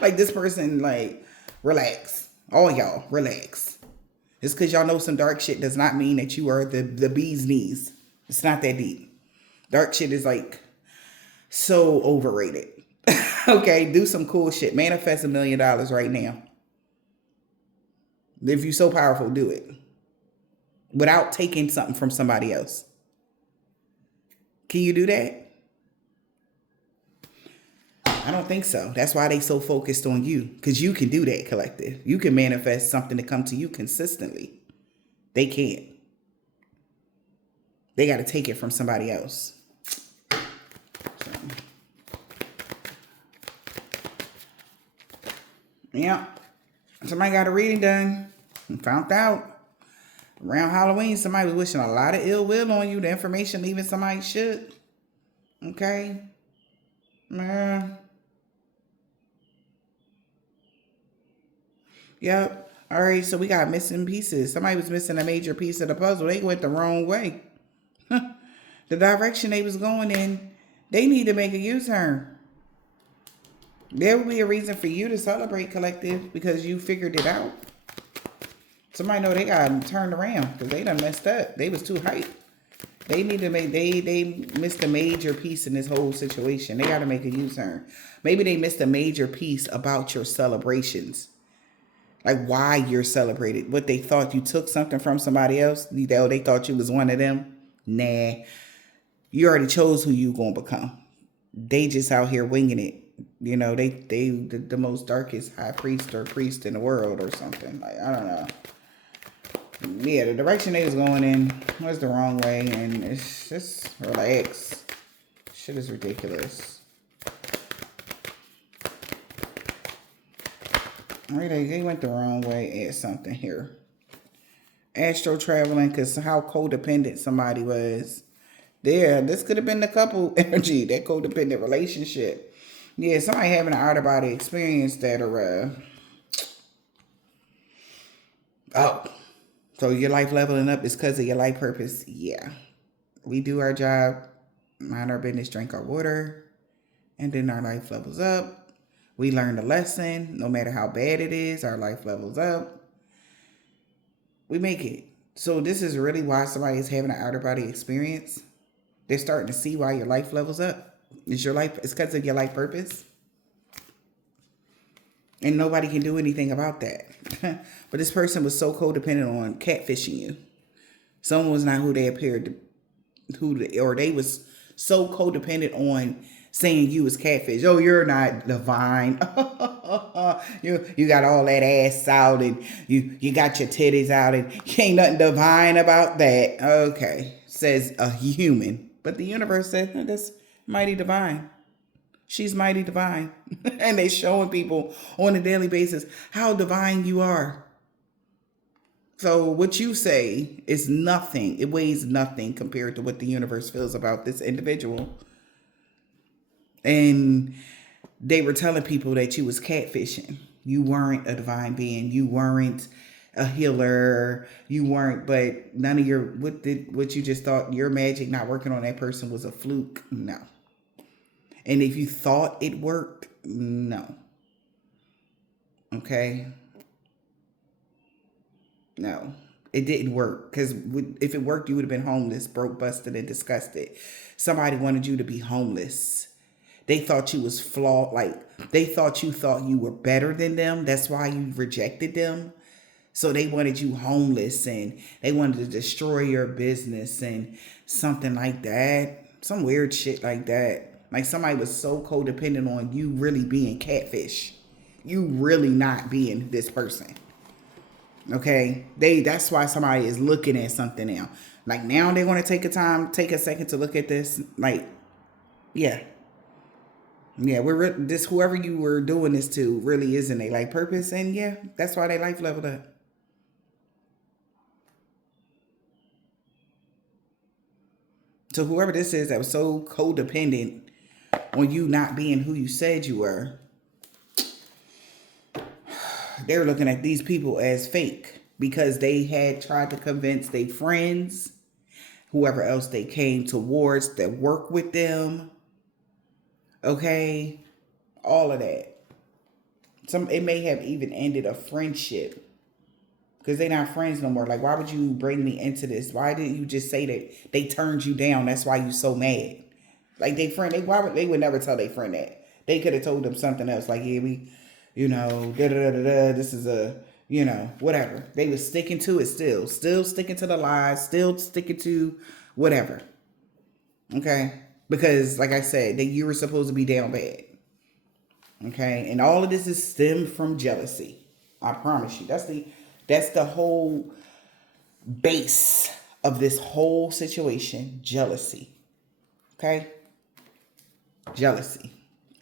Like, this person, like, relax. All y'all, relax. Just because y'all know some dark shit does not mean that you are the bee's knees. It's not that deep. Dark shit is like so overrated. Okay, do some cool shit. Manifest $1 million right now. If you're so powerful, do it. Without taking something from somebody else. Can you do that? I don't think so. That's why they so focused on you. Because you can do that, collective. You can manifest something to come to you consistently. They can't. They got to take it from somebody else. So. Yeah. Somebody got a reading done. And found out. Around Halloween, somebody was wishing a lot of ill will on you. The information leaving somebody's shit. Okay? Man. Yep. All right, so we got missing pieces. Somebody was missing a major piece of the puzzle. They went the wrong way. The direction they was going in, they need to make a U-turn. There will be a reason for you to celebrate, collective, because you figured it out. Somebody know they got turned around because they done messed up. They was too hyped. They need to make, they missed a major piece in this whole situation. They got to make a U-turn. Maybe they missed a major piece about your celebrations. Like why you're celebrated. What they thought you took something from somebody else. They thought you was one of them. Nah. You already chose who you gonna become. They just out here winging it. They the most darkest high priest or priest in the world or something. Like, I don't know. Yeah, the direction they was going in was the wrong way, and it's just relax. Shit is ridiculous. They went the wrong way at something here. Astro traveling, because how codependent somebody was. There, this could have been the couple energy, that codependent relationship. Yeah, somebody having an out-of-body experience that are, so your life leveling up is because of your life purpose? Yeah. We do our job, mind our business, drink our water, and then our life levels up. We learn the lesson. No matter how bad it is, our life levels up. We make it. So this is really why somebody is having an out-of-body experience. They're starting to see why your life levels up. It's because of your life purpose. And nobody can do anything about that. But this person was so codependent on catfishing you. Someone was not who they appeared to, or they was so codependent on saying you was catfish. Oh, you're not divine. You got all that ass out and you got your titties out and you ain't nothing divine about that. Okay, says a human. But the universe said, no, that's mighty divine. She's mighty divine. And they showing people on a daily basis how divine you are. So what you say is nothing. It weighs nothing compared to what the universe feels about this individual. And they were telling people that you was catfishing. You weren't a divine being. You weren't a healer. You weren't, but none of your, what you just thought, your magic not working on that person was a fluke. No. And if you thought it worked, no. Okay. No, it didn't work. Because if it worked, you would have been homeless, broke, busted, and disgusted. Somebody wanted you to be homeless. They thought you was flawed. Like, they thought you were better than them. That's why you rejected them. So they wanted you homeless and they wanted to destroy your business and something like that. Some weird shit like that. Like somebody was so codependent on you really being catfish. You really not being this person. Okay? That's why somebody is looking at something now. Like now they want to take a second to look at this. Like, yeah. Yeah, this whoever you were doing this to really isn't a like purpose, and yeah, that's why they life leveled up. So whoever this is that was so codependent on you not being who you said you were, they were looking at these people as fake because they had tried to convince their friends, whoever else they came towards that work with them, okay, all of that. It may have even ended a friendship because they're not friends no more. Like, why would you bring me into this? Why didn't you just say that they turned you down? That's why you so mad. Like they would never tell their friend that. They could have told them something else. Like, yeah, we, da da da da da. This is a, whatever. They was sticking to it still sticking to the lies, still sticking to whatever. Okay, because like I said, that you were supposed to be down bad. Okay, and all of this is stemmed from jealousy. I promise you. That's the whole base of this whole situation. Jealousy. Okay? Jealousy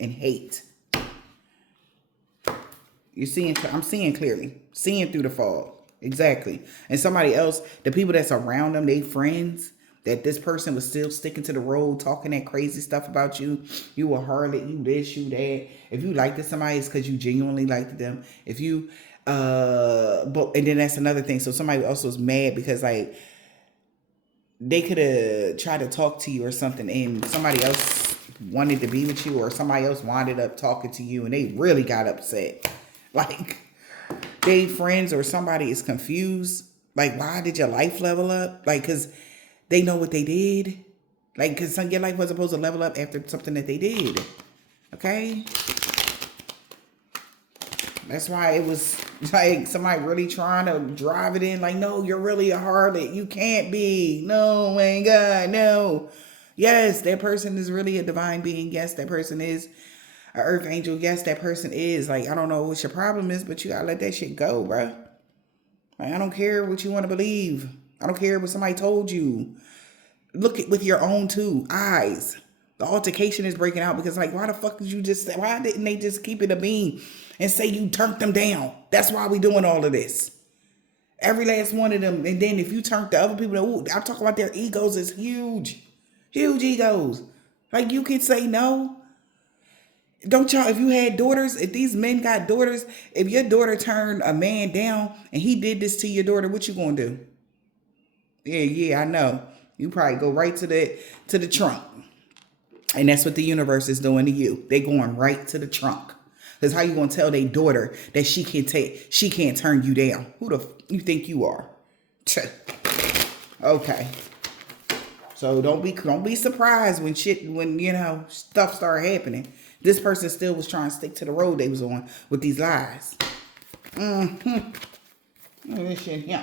and hate. I'm seeing clearly. Seeing through the fog. Exactly. And somebody else, the people that's around them, they friends, that this person was still sticking to the road, talking that crazy stuff about you. You a harlot, you this, you that. If you liked somebody, it's because you genuinely liked them. If you, and then that's another thing. So somebody else was mad because like they could have tried to talk to you or something, and somebody else wanted to be with you, or somebody else wound up talking to you, and they really got upset. Like they friends or somebody is confused. Like, why did your life level up? Like, because they know what they did. Like, because your life was supposed to level up after something that they did. Okay? That's why it was like somebody really trying to drive it in. Like, no, you're really a harlot. You can't be. No, my God, no. Yes, that person is really a divine being. Yes, that person is an earth angel. Yes, that person is. Like, I don't know what your problem is, but you gotta let that shit go, bro. Like, I don't care what you want to believe. I don't care what somebody told you. Look at with your own two eyes. The altercation is breaking out because, like, why the fuck did you just say? Why didn't they just keep it a bean and say you turned them down? That's why we doing all of this. Every last one of them. And then if you turn the other people, ooh, I'm talking about their egos is huge. Huge egos. Like, you can say no. Don't y'all, if you had daughters, if these men got daughters, if your daughter turned a man down and he did this to your daughter, what you gonna do? Yeah, I know. You probably go right to the trunk. And that's what the universe is doing to you. They going right to the trunk. Because how you gonna tell their daughter that she can't turn you down? Who the you think you are? Okay. So don't be surprised when stuff started happening. This person still was trying to stick to the road they was on with these lies. This shit, yeah.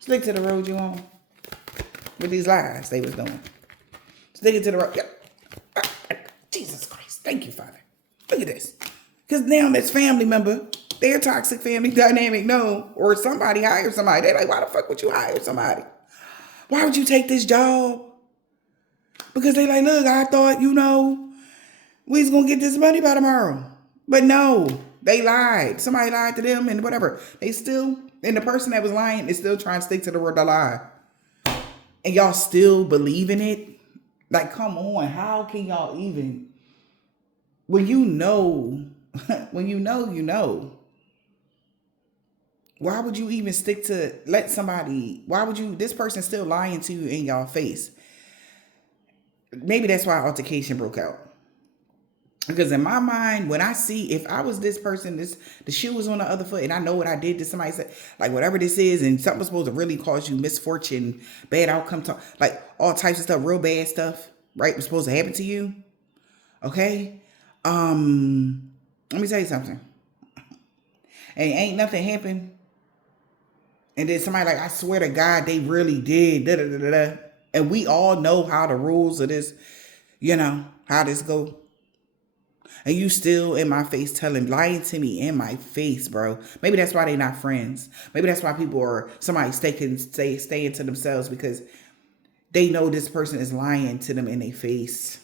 Stick to the road you on with these lies they was doing. Stick it to the road. Yeah. Jesus Christ. Thank you, Father. Look at this. Because now this family member, their toxic family dynamic, no, or somebody hired somebody. They're like, why the fuck would you hire somebody? Why would you take this job? Because they like, look, I thought, we was going to get this money by tomorrow. But no, they lied. Somebody lied to them and whatever. And the person that was lying is still trying to stick to the lie. And y'all still believe in it? Like, come on. How can y'all even, when you know, you know. Why would you even stick to this person still lying to you in y'all face? Maybe that's why altercation broke out. Because in my mind, when I see, if I was this person, the shoe was on the other foot, and I know what I did to somebody, said, like whatever this is, and something was supposed to really cause you misfortune, bad outcome, like all types of stuff, real bad stuff, right? Was supposed to happen to you. Okay? Let me tell you something. And ain't nothing happened. And then somebody like, I swear to God, they really did. Da, da, da, da, da. And we all know how the rules of this, how this go. And you still in my face lying to me in my face, bro. Maybe that's why they not friends. Maybe that's why somebody stay into themselves, because they know this person is lying to them in their face.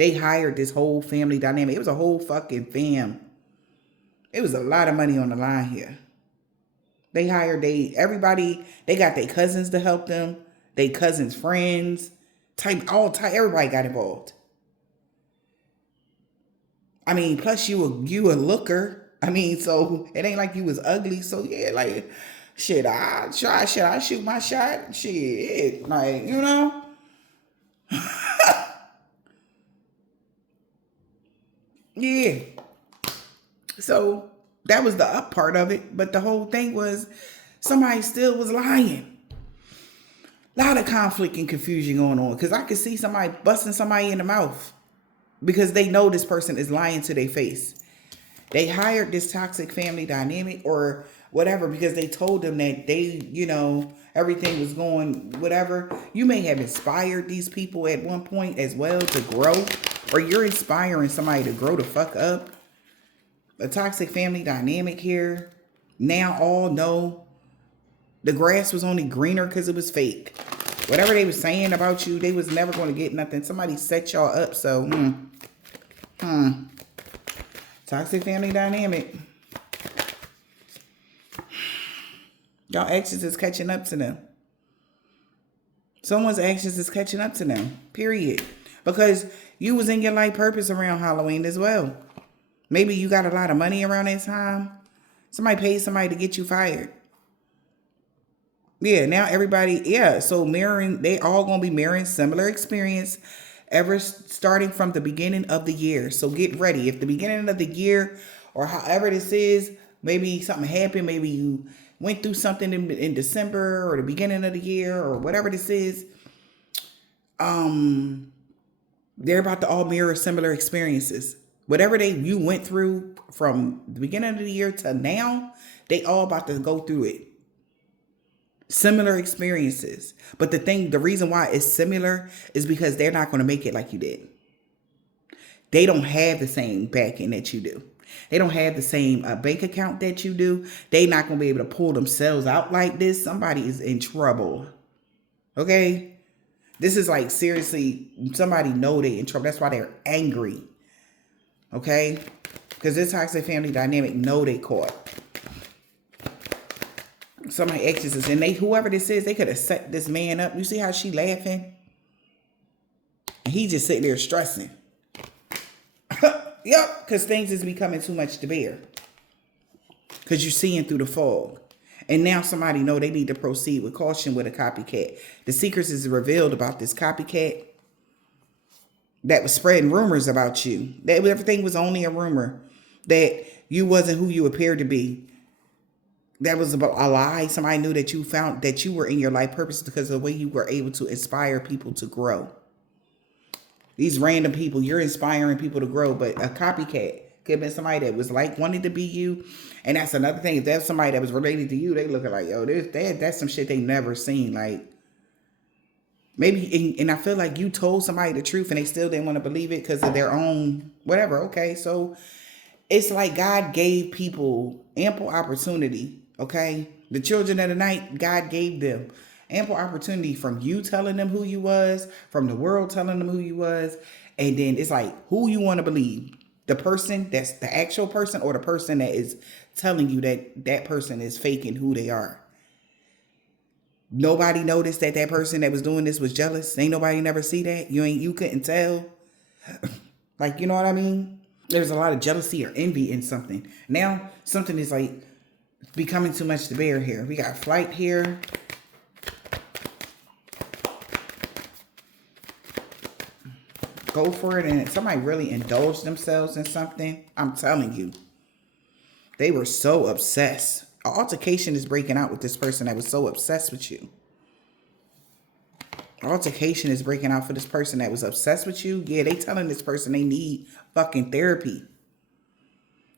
They hired this whole family dynamic. It was a whole fucking fam. It was a lot of money on the line here. They hired everybody. They got their cousins to help them. They cousins' friends. Everybody got involved. I mean, plus you a looker. I mean, so it ain't like you was ugly. So yeah, like shit, I shoot my shot. Shit, like, you know. Yeah. So that was the up part of it. But the whole thing was somebody still was lying. A lot of conflict and confusion going on. Because I could see somebody busting somebody in the mouth. Because they know this person is lying to their face. They hired this toxic family dynamic or whatever because they told them that they, everything was going whatever. You may have inspired these people at one point as well to grow, or you're inspiring somebody to grow the fuck up. A toxic family dynamic here. Now all know the grass was only greener because it was fake. Whatever they were saying about you, they was never going to get nothing. Somebody set y'all up, so toxic family dynamic. Y'all actions is catching up to them. Someone's actions is catching up to them. Period. Because you was in your life purpose around Halloween as well. Maybe you got a lot of money around that time. Somebody paid somebody to get you fired. Yeah, now everybody, so they all going to be mirroring similar experience ever starting from the beginning of the year. So get ready. If the beginning of the year or however this is, maybe something happened, maybe you went through something in December or the beginning of the year or whatever this is, they're about to all mirror similar experiences. Whatever you went through from the beginning of the year to now, they all about to go through it. Similar experiences. But the reason why it's similar is because they're not going to make it like you did. They don't have the same backing that you do. They don't have the same bank account that you do. They're not going to be able to pull themselves out like this. Somebody is in trouble. Okay? This is like, seriously, somebody know they're in trouble. That's why they're angry. Okay? Because this toxic family dynamic know they caught. Somebody exes and whoever this is, they could have set this man up. You see how she laughing? And he just sitting there stressing. Yep, because things is becoming too much to bear. Because you're seeing through the fog. And now somebody know they need to proceed with caution with a copycat. The secrets is revealed about this copycat that was spreading rumors about you. That everything was only a rumor. That you wasn't who you appeared to be. That was about a lie. Somebody knew that you found that you were in your life purpose because of the way you were able to inspire people to grow. These random people, you're inspiring people to grow, but a copycat could have been somebody that was like wanted to be you. And that's another thing. If that's somebody that was related to you, they looking like, yo, that's some shit they never seen. Like maybe, and I feel like you told somebody the truth and they still didn't want to believe it because of their own whatever. Okay, so it's like God gave people ample opportunity. Okay, the children of the night, God gave them ample opportunity from you telling them who you was, from the world telling them who you was, and then it's like who you want to believe. The person that's the actual person or the person that is telling you that person is faking who they are. Nobody noticed that person that was doing this was jealous. Ain't nobody never see that. You couldn't tell. Like, you know what I mean? There's a lot of jealousy or envy in something. Now something is like becoming too much to bear here. We got flight here. Go for it. And somebody really indulged themselves in something. I'm telling you. They were so obsessed. An altercation is breaking out with this person that was so obsessed with you. Altercation is breaking out for this person that was obsessed with you. Yeah, they telling this person they need fucking therapy.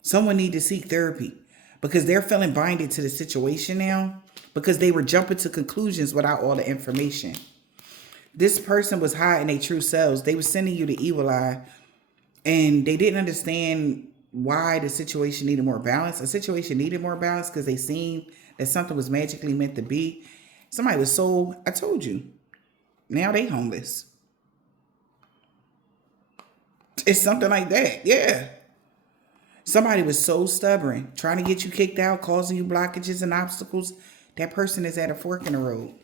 Someone need to seek therapy. Because they're feeling binded to the situation now. Because they were jumping to conclusions without all the information. This person was hiding their true selves. They were sending you the evil eye. And they didn't understand why the situation needed more balance. A situation needed more balance because they seen that something was magically meant to be. Somebody was so, I told you. Now they homeless. It's something like that. Yeah. Somebody was so stubborn, trying to get you kicked out, causing you blockages and obstacles. That person is at a fork in the road.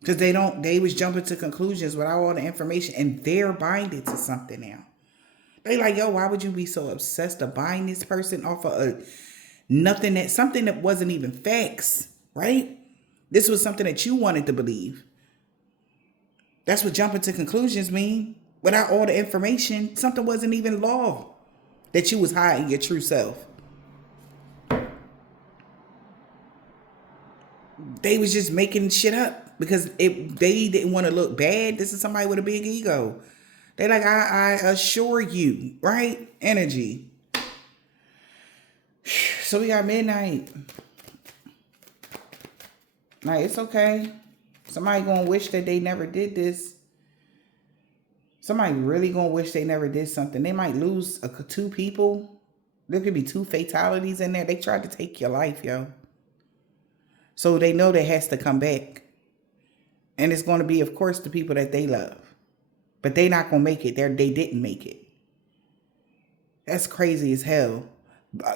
Because they was jumping to conclusions without all the information, and they're binded to something now. They like, yo, why would you be so obsessed to bind this person off of something that wasn't even facts, right? This was something that you wanted to believe. That's what jumping to conclusions mean. Without all the information, something wasn't even law that you was hiding your true self. They was just making shit up because they didn't want to look bad. This is somebody with a big ego. They like, I assure you, right? Energy. So we got midnight. Like, it's okay. Somebody gonna wish that they never did this. Somebody really gonna wish they never did something. They might lose two people. There could be 2 fatalities in there. They tried to take your life, yo. So they know that has to come back. And it's going to be, of course, the people that they love. But they not going to make it. They didn't make it. That's crazy as hell.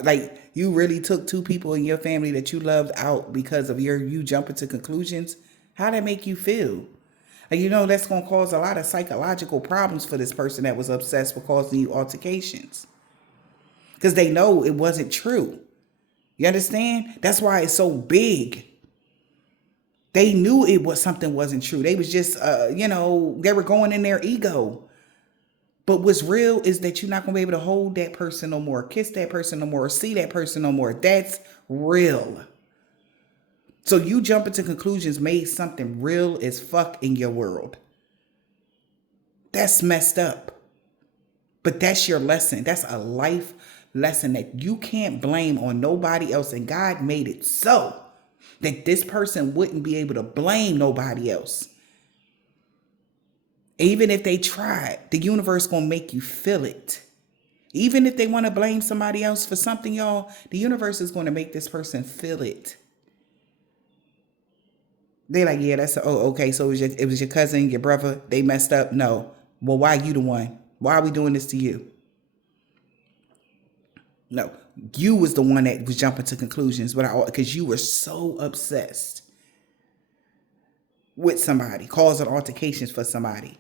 Like, you really took 2 people in your family that you loved out because of you jumping to conclusions. How'd that make you feel? And that's going to cause a lot of psychological problems for this person that was obsessed with causing you altercations. Because they know it wasn't true. You understand? That's why it's so big. They knew something wasn't true. They was just, they were going in their ego. But what's real is that you're not going to be able to hold that person no more, kiss that person no more, or see that person no more. That's real. So you jumping to conclusions made something real as fuck in your world. That's messed up. But that's your lesson. That's a life lesson that you can't blame on nobody else. And God made it so that this person wouldn't be able to blame nobody else. Even if they tried, the universe gonna make you feel it. Even if they want to blame somebody else for something, y'all, the universe is going to make this person feel it. They're like, yeah, okay, so it was your cousin, your brother, they messed up? No. Well, why you the one? Why are we doing this to you? No, you was the one that was jumping to conclusions because you were so obsessed with somebody, causing altercations for somebody.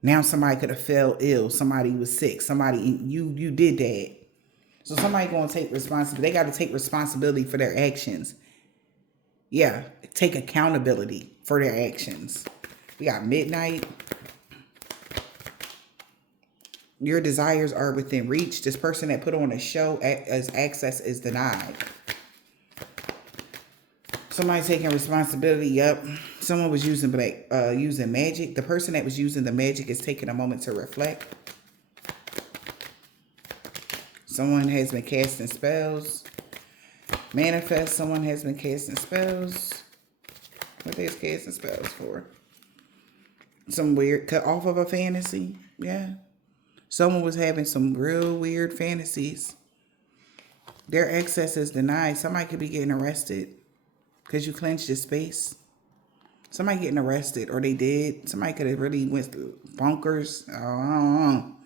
Now somebody could have fell ill. Somebody was sick. You did that. So somebody going to take responsibility. They got to take responsibility for their actions. Yeah, take accountability for their actions. We got midnight. Your desires are within reach. This person that put on a show as access is denied. Somebody taking responsibility. Yep. Someone was using magic. The person that was using the magic is taking a moment to reflect. Someone has been casting spells. Manifest. Someone has been casting spells. What they casting spells for? Some weird cut off of a fantasy. Yeah. Someone was having some real weird fantasies. Their access is denied. Somebody could be getting arrested because you cleansed your space. Somebody getting arrested, or they did. Somebody could have really went through bonkers. I don't know.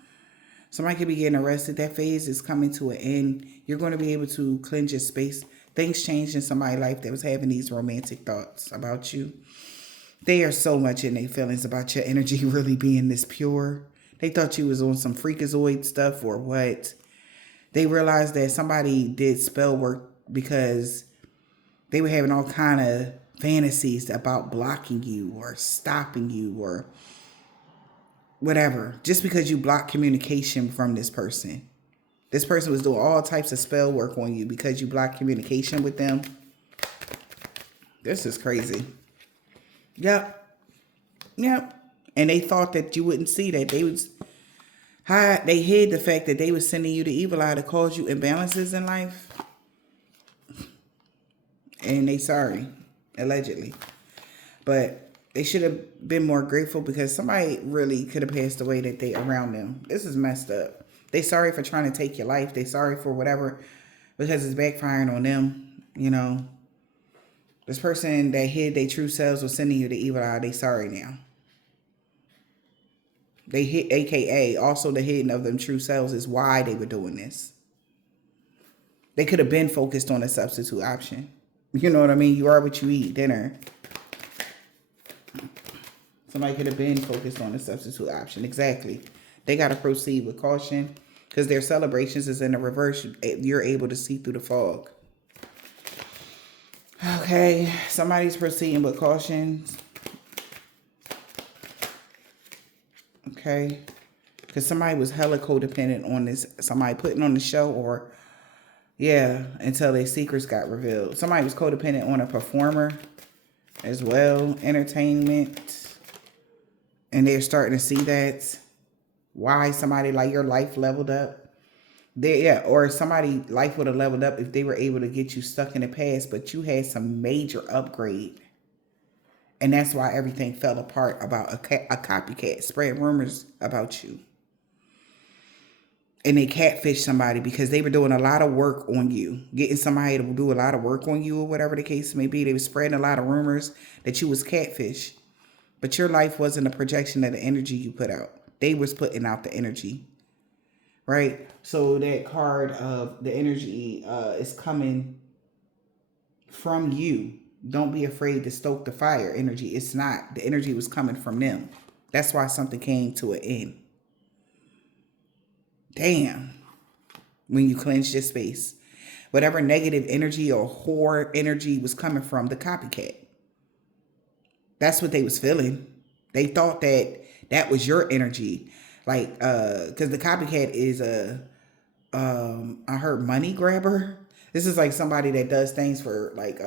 Somebody could be getting arrested. That phase is coming to an end. You're going to be able to cleanse your space. Things changed in somebody's life that was having these romantic thoughts about you. They are so much in their feelings about your energy really being this pure. They thought you was on some freakazoid stuff or what. They realized that somebody did spell work because they were having all kind of fantasies about blocking you or stopping you or whatever. Just because you block communication from this person. This person was doing all types of spell work on you because you blocked communication with them. This is crazy. Yep. And they thought that you wouldn't see that. They hid the fact that they were sending you the evil eye to cause you imbalances in life. And they sorry, allegedly. But they should have been more grateful because somebody really could have passed away that they around them. This is messed up. They sorry for trying to take your life. They sorry for whatever because it's backfiring on them, This person that hid their true selves was sending you the evil eye. They sorry now. They hit, AKA, also the hidden of them true selves is why they were doing this. They could have been focused on a substitute option. You know what I mean? You are what you eat, dinner. Somebody could have been focused on a substitute option. Exactly. They got to proceed with caution because their celebrations is in the reverse. You're able to see through the fog. Okay. Somebody's proceeding with caution. Okay. Because somebody was hella codependent on this. Somebody putting on the show or, yeah, until their secrets got revealed. Somebody was codependent on a performer as well. Entertainment. And they're starting to see that. Why somebody like your life leveled up. Or somebody life would have leveled up if they were able to get you stuck in the past, but you had some major upgrade. And that's why everything fell apart about a copycat. Spread rumors about you. And they catfish somebody because they were doing a lot of work on you. Getting somebody to do a lot of work on you or whatever the case may be. They were spreading a lot of rumors that you was catfish. But your life wasn't a projection of the energy you put out. They was putting out the energy. Right? So that card of the energy is coming from you. Don't be afraid to stoke the fire energy. It's not. The energy was coming from them. That's why something came to an end. Damn. When you cleanse your space. Whatever negative energy or horror energy was coming from the copycat. That's what they was feeling. They thought that was your energy. Like, because the copycat is I heard money grabber. This is like somebody that does things for like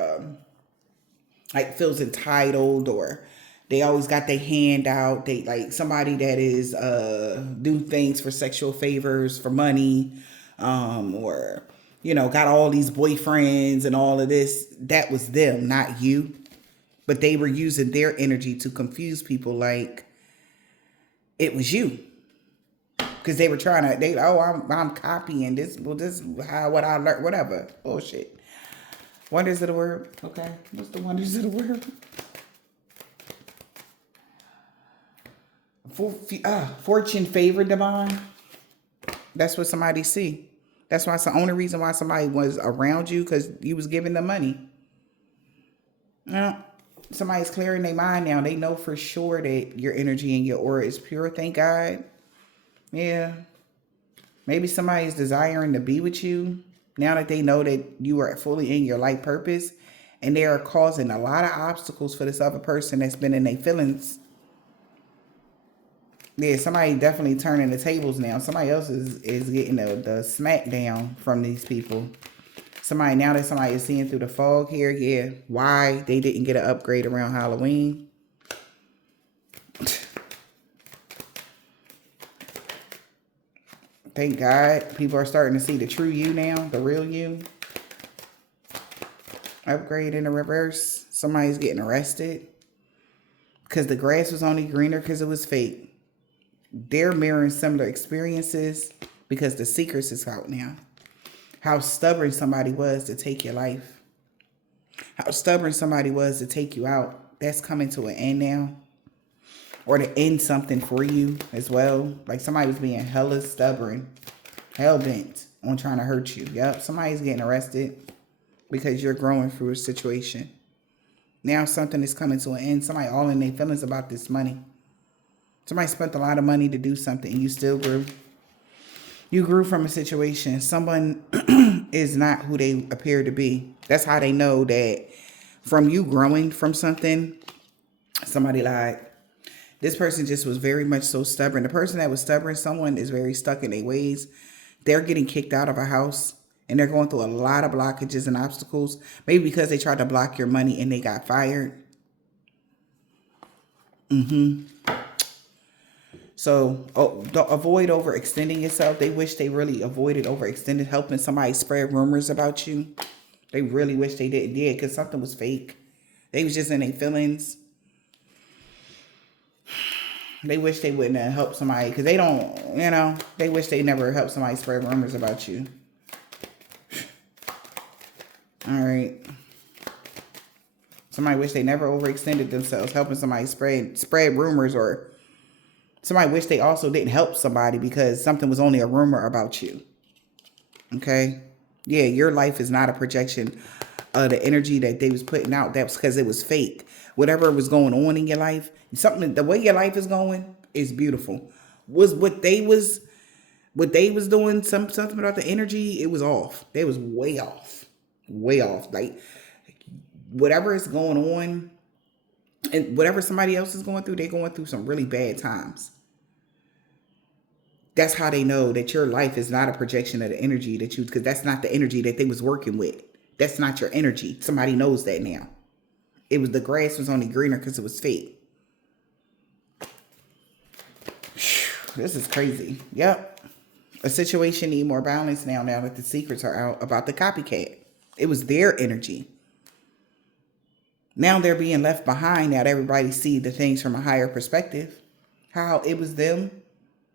feels entitled or they always got their hand out. They like somebody that is do things for sexual favors for money, or got all these boyfriends and all of this. That was them, not you. But they were using their energy to confuse people like it was you. Because they were trying to, I'm copying this. Well, this is what I learned, whatever. Bullshit. Wonders of the word. Okay. What's the wonders of the word? Fortune favored divine. That's what somebody see. That's why it's the only reason why somebody was around you because you was giving them money. Now, somebody's clearing their mind now. They know for sure that your energy and your aura is pure. Thank God. Yeah. Maybe somebody's desiring to be with you now that they know that you are fully in your life purpose and they are causing a lot of obstacles for this other person that's been in their feelings. Yeah, somebody definitely turning the tables now. Somebody else is getting the smack down from these people. Now that somebody is seeing through the fog here, yeah, why they didn't get an upgrade around Halloween. Thank God people are starting to see the true you now, the real you. Upgrade in the reverse. Somebody's getting arrested because the grass was only greener because it was fake. They're mirroring similar experiences because the secrets is out now. How stubborn somebody was to take your life. How stubborn somebody was to take you out. That's coming to an end now. Or to end something for you as well. Like somebody was being hella stubborn. Hell-bent on trying to hurt you. Yep, somebody's getting arrested because you're growing through a situation. Now something is coming to an end. Somebody all in their feelings about this money. Somebody spent a lot of money to do something and you still grew. You grew from a situation. Someone is not who they appear to be. That's how they know that from you growing from something, somebody lied. This person just was very much so stubborn. The person that was stubborn, someone is very stuck in their ways. They're getting kicked out of a house and they're going through a lot of blockages and obstacles. Maybe because they tried to block your money and they got fired. So avoid overextending yourself. They wish they really avoided overextending, helping somebody spread rumors about you. They really wish they didn't. Yeah, because something was fake. They was just in their feelings. They wish they wouldn't have helped somebody because they don't, they wish they never helped somebody spread rumors about you. All right. Somebody wish they never overextended themselves, helping somebody spread rumors or Somebody wish they also didn't help somebody because something was only a rumor about you. Okay? Yeah, your life is not a projection of the energy that they was putting out. That's because it was fake. Whatever was going on in your life, something, the way your life is going is beautiful. Was what they was doing, something about the energy, it was off. They was way off. Way off. Like whatever is going on and whatever somebody else is going through, they're going through some really bad times. That's how they know that your life is not a projection of the energy that you, because that's not the energy that they was working with. That's not your energy. Somebody knows that now. It was, the grass was only greener because it was fake. This is crazy. Yep. A situation need more balance now that the secrets are out about the copycat. It was their energy. Now they're being left behind. Now that everybody see the things from a higher perspective. How it was them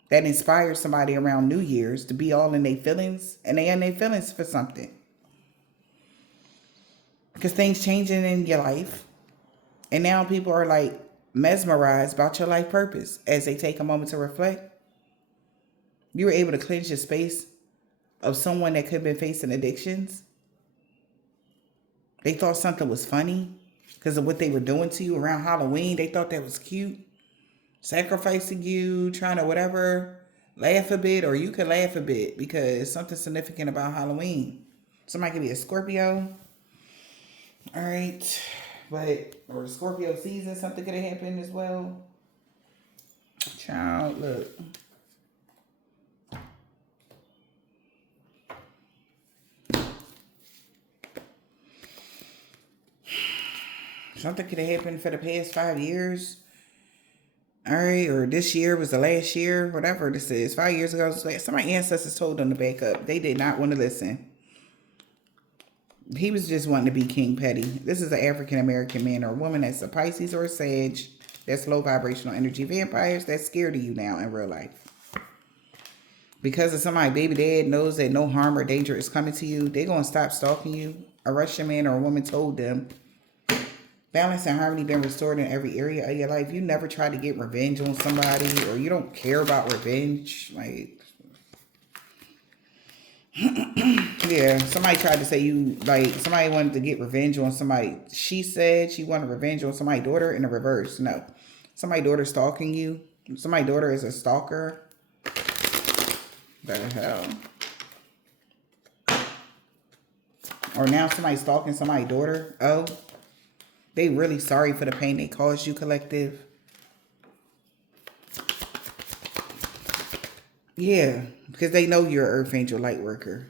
that inspired somebody around New Year's to be all in their feelings. And they in their feelings for something. Because things changing in your life. And now people are like mesmerized about your life purpose as they take a moment to reflect. You were able to cleanse your space of someone that could have been facing addictions. They thought something was funny because of what they were doing to you around Halloween. They thought that was cute. Sacrificing you, trying to whatever, laugh a bit, or you could laugh a bit because something significant about Halloween. Somebody could be a Scorpio. All right. But, or Scorpio season, something could have happened as well. Child, look. Something could have happened for the past 5 years. All right, or this year was the last year, whatever this is. 5 years ago, some of my ancestors told them to back up. They did not want to listen. He was just wanting to be King Petty. This is an African-American man or woman that's a Pisces or a Sag. That's low vibrational energy. Vampires, that's scared of you now in real life. Because of somebody, baby dad knows that no harm or danger is coming to you, they're going to stop stalking you. A Russian man or a woman told them, balance and harmony been restored in every area of your life. You never try to get revenge on somebody, or you don't care about revenge. Like, yeah, somebody tried to say you, like, somebody wanted to get revenge on somebody. She said she wanted revenge on somebody's daughter in the reverse. No. Somebody's daughter stalking you. Somebody's daughter is a stalker. The hell? Or now somebody's stalking somebody's daughter. Oh. They really sorry for the pain they caused you, collective. Yeah, because they know you're an Earth Angel light worker.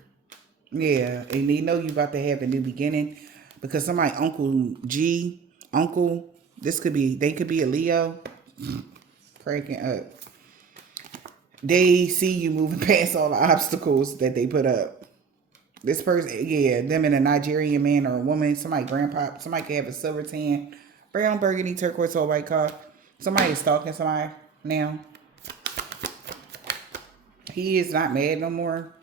Yeah, and they know you about to have a new beginning. Because somebody, Uncle G, Uncle, this could be, they could be a Leo. Cracking up. They see you moving past all the obstacles that they put up. This person, yeah, them and a Nigerian man or a woman, somebody grandpa, somebody could have a silver tan, brown, burgundy, turquoise, or white car. Somebody is stalking somebody now. He is not mad no more.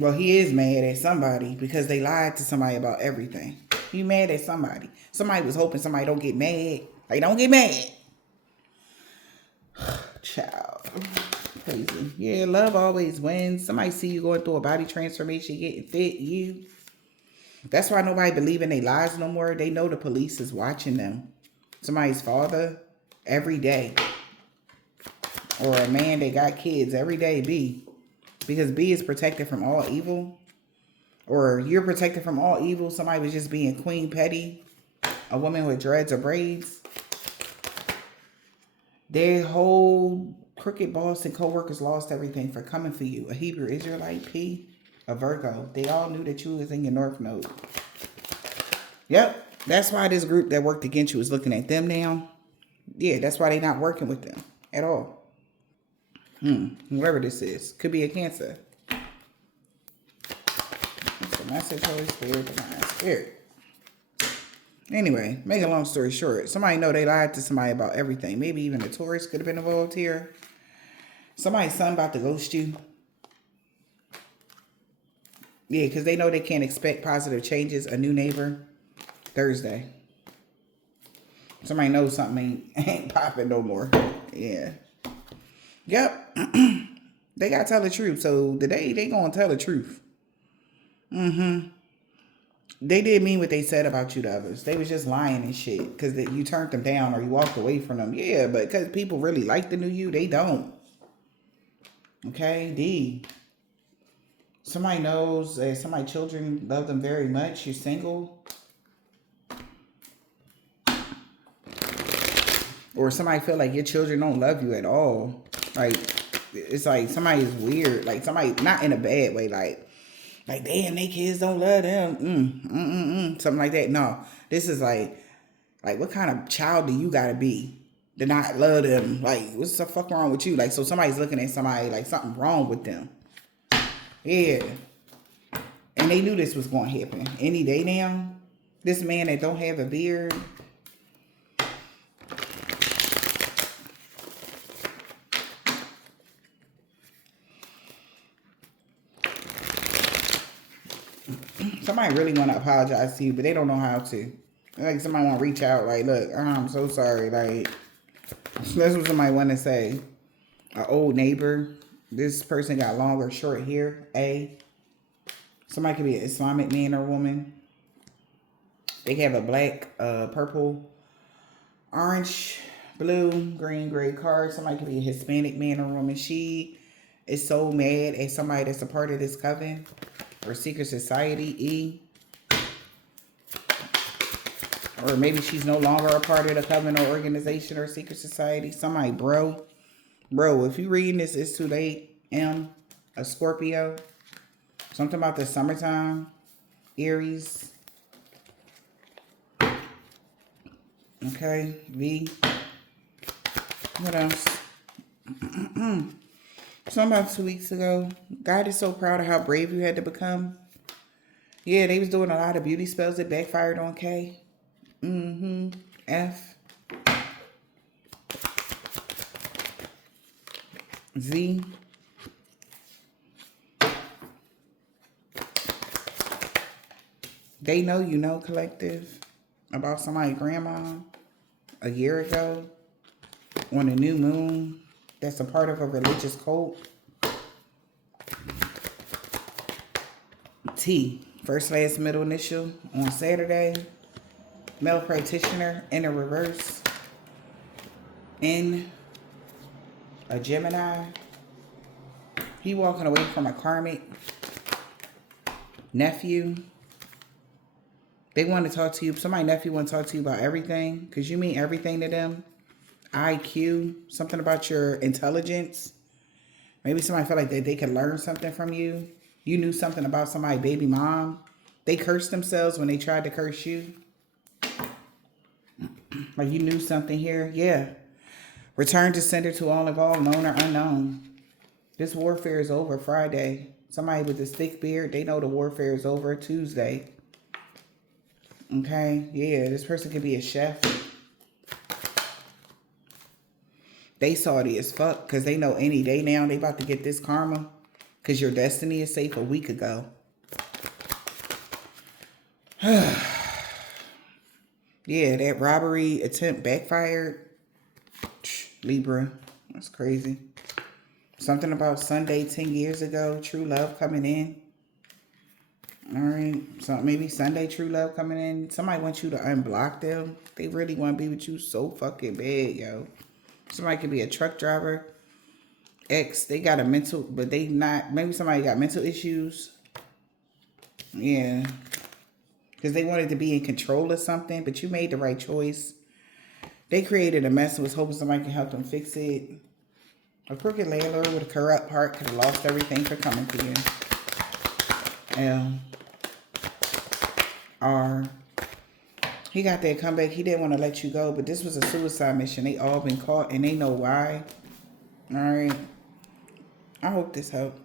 Well, he is mad at somebody because they lied to somebody about everything. He mad at somebody. Somebody was hoping somebody don't get mad. Like, don't get mad. Child. Crazy. Yeah, love always wins. Somebody see you going through a body transformation, getting fit, you. That's why nobody believe in their lies no more. They know the police is watching them. Somebody's father every day. Or a man that got kids every day, B. Because B is protected from all evil. Or you're protected from all evil. Somebody was just being Queen Petty. A woman with dreads or braids. Their whole crooked boss and co-workers lost everything for coming for you. A Hebrew Israelite, P, a Virgo. They all knew that you was in your North Node. Yep. That's why this group that worked against you is looking at them now. Yeah, that's why they're not working with them at all. Whatever this is. Could be a Cancer. That's a message, Holy Spirit, divine spirit. Anyway, make a long story short, somebody know they lied to somebody about everything. Maybe even a Taurus could have been involved here. Somebody's son about to ghost you. Yeah, because they know they can't expect positive changes. A new neighbor. Thursday. Somebody knows something ain't popping no more. Yeah. Yep. They gotta tell the truth. So today they gonna tell the truth. They didn't mean what they said about you to others. They was just lying and shit because you turned them down or you walked away from them. Yeah, but because people really like the new you, they don't. Okay, D. Somebody knows that somebody's children love them very much. You're single. Or somebody feel like your children don't love you at all. Like, it's like somebody is weird. Like somebody, not in a bad way, like damn, they kids don't love them. Something like that. No, this is like what kind of child do you gotta be to not love them? Like, what's the fuck wrong with you? Like, so somebody's looking at somebody like something wrong with them. Yeah. And they knew this was going to happen. Any day now, this man that don't have a beard. Somebody really want to apologize to you, but they don't know how to. Like, somebody want to reach out, like, look, I'm so sorry. Like, that's what somebody want to say. An old neighbor. This person got long or short hair. A. Somebody could be an Islamic man or woman. They have a black, purple, orange, blue, green, gray card. Somebody could be a Hispanic man or woman. She is so mad at somebody that's a part of this coven or secret society. E. Or maybe she's no longer a part of the coven or organization or secret society. Somebody, bro. Bro, if you reading this, it's too late. M. A Scorpio. Something about the summertime. Aries. Okay. V. What else? So about 2 weeks ago. God is so proud of how brave you had to become. Yeah, they was doing a lot of beauty spells that backfired on K. F. Z. They know you know collective about somebody's grandma a year ago on a new moon that's a part of a religious cult. T. First, last, middle initial on Saturday. Male practitioner in a reverse. N. A Gemini. He walking away from a karmic nephew. They want to talk to you. Somebody nephew want to talk to you about everything because you mean everything to them. IQ, something about your intelligence. Maybe somebody felt like they could learn something from you. You knew something about somebody's baby mom. They cursed themselves when they tried to curse you. Like you knew something here. Yeah. Return to sender to all involved, known or unknown. This warfare is over Friday. Somebody with this thick beard, they know the warfare is over Tuesday. Okay? Yeah, this person could be a chef. They salty as fuck because they know any day now they about to get this karma because your destiny is safe a week ago. Yeah, that robbery attempt backfired. Libra. That's crazy. Something about Sunday 10 years ago. True love coming in. All right. So maybe Sunday true love coming in. Somebody wants you to unblock them. They really want to be with you so fucking bad, yo. Somebody could be a truck driver. Ex, they got a mental, but they not. Maybe somebody got mental issues. Yeah. Because they wanted to be in control of something, but you made the right choice. They created a mess and was hoping somebody can help them fix it. A crooked landlord with a corrupt heart could have lost everything for coming to you. L. R. He got that comeback. He didn't want to let you go, but this was a suicide mission. They all been caught, and they know why. All right. I hope this helped.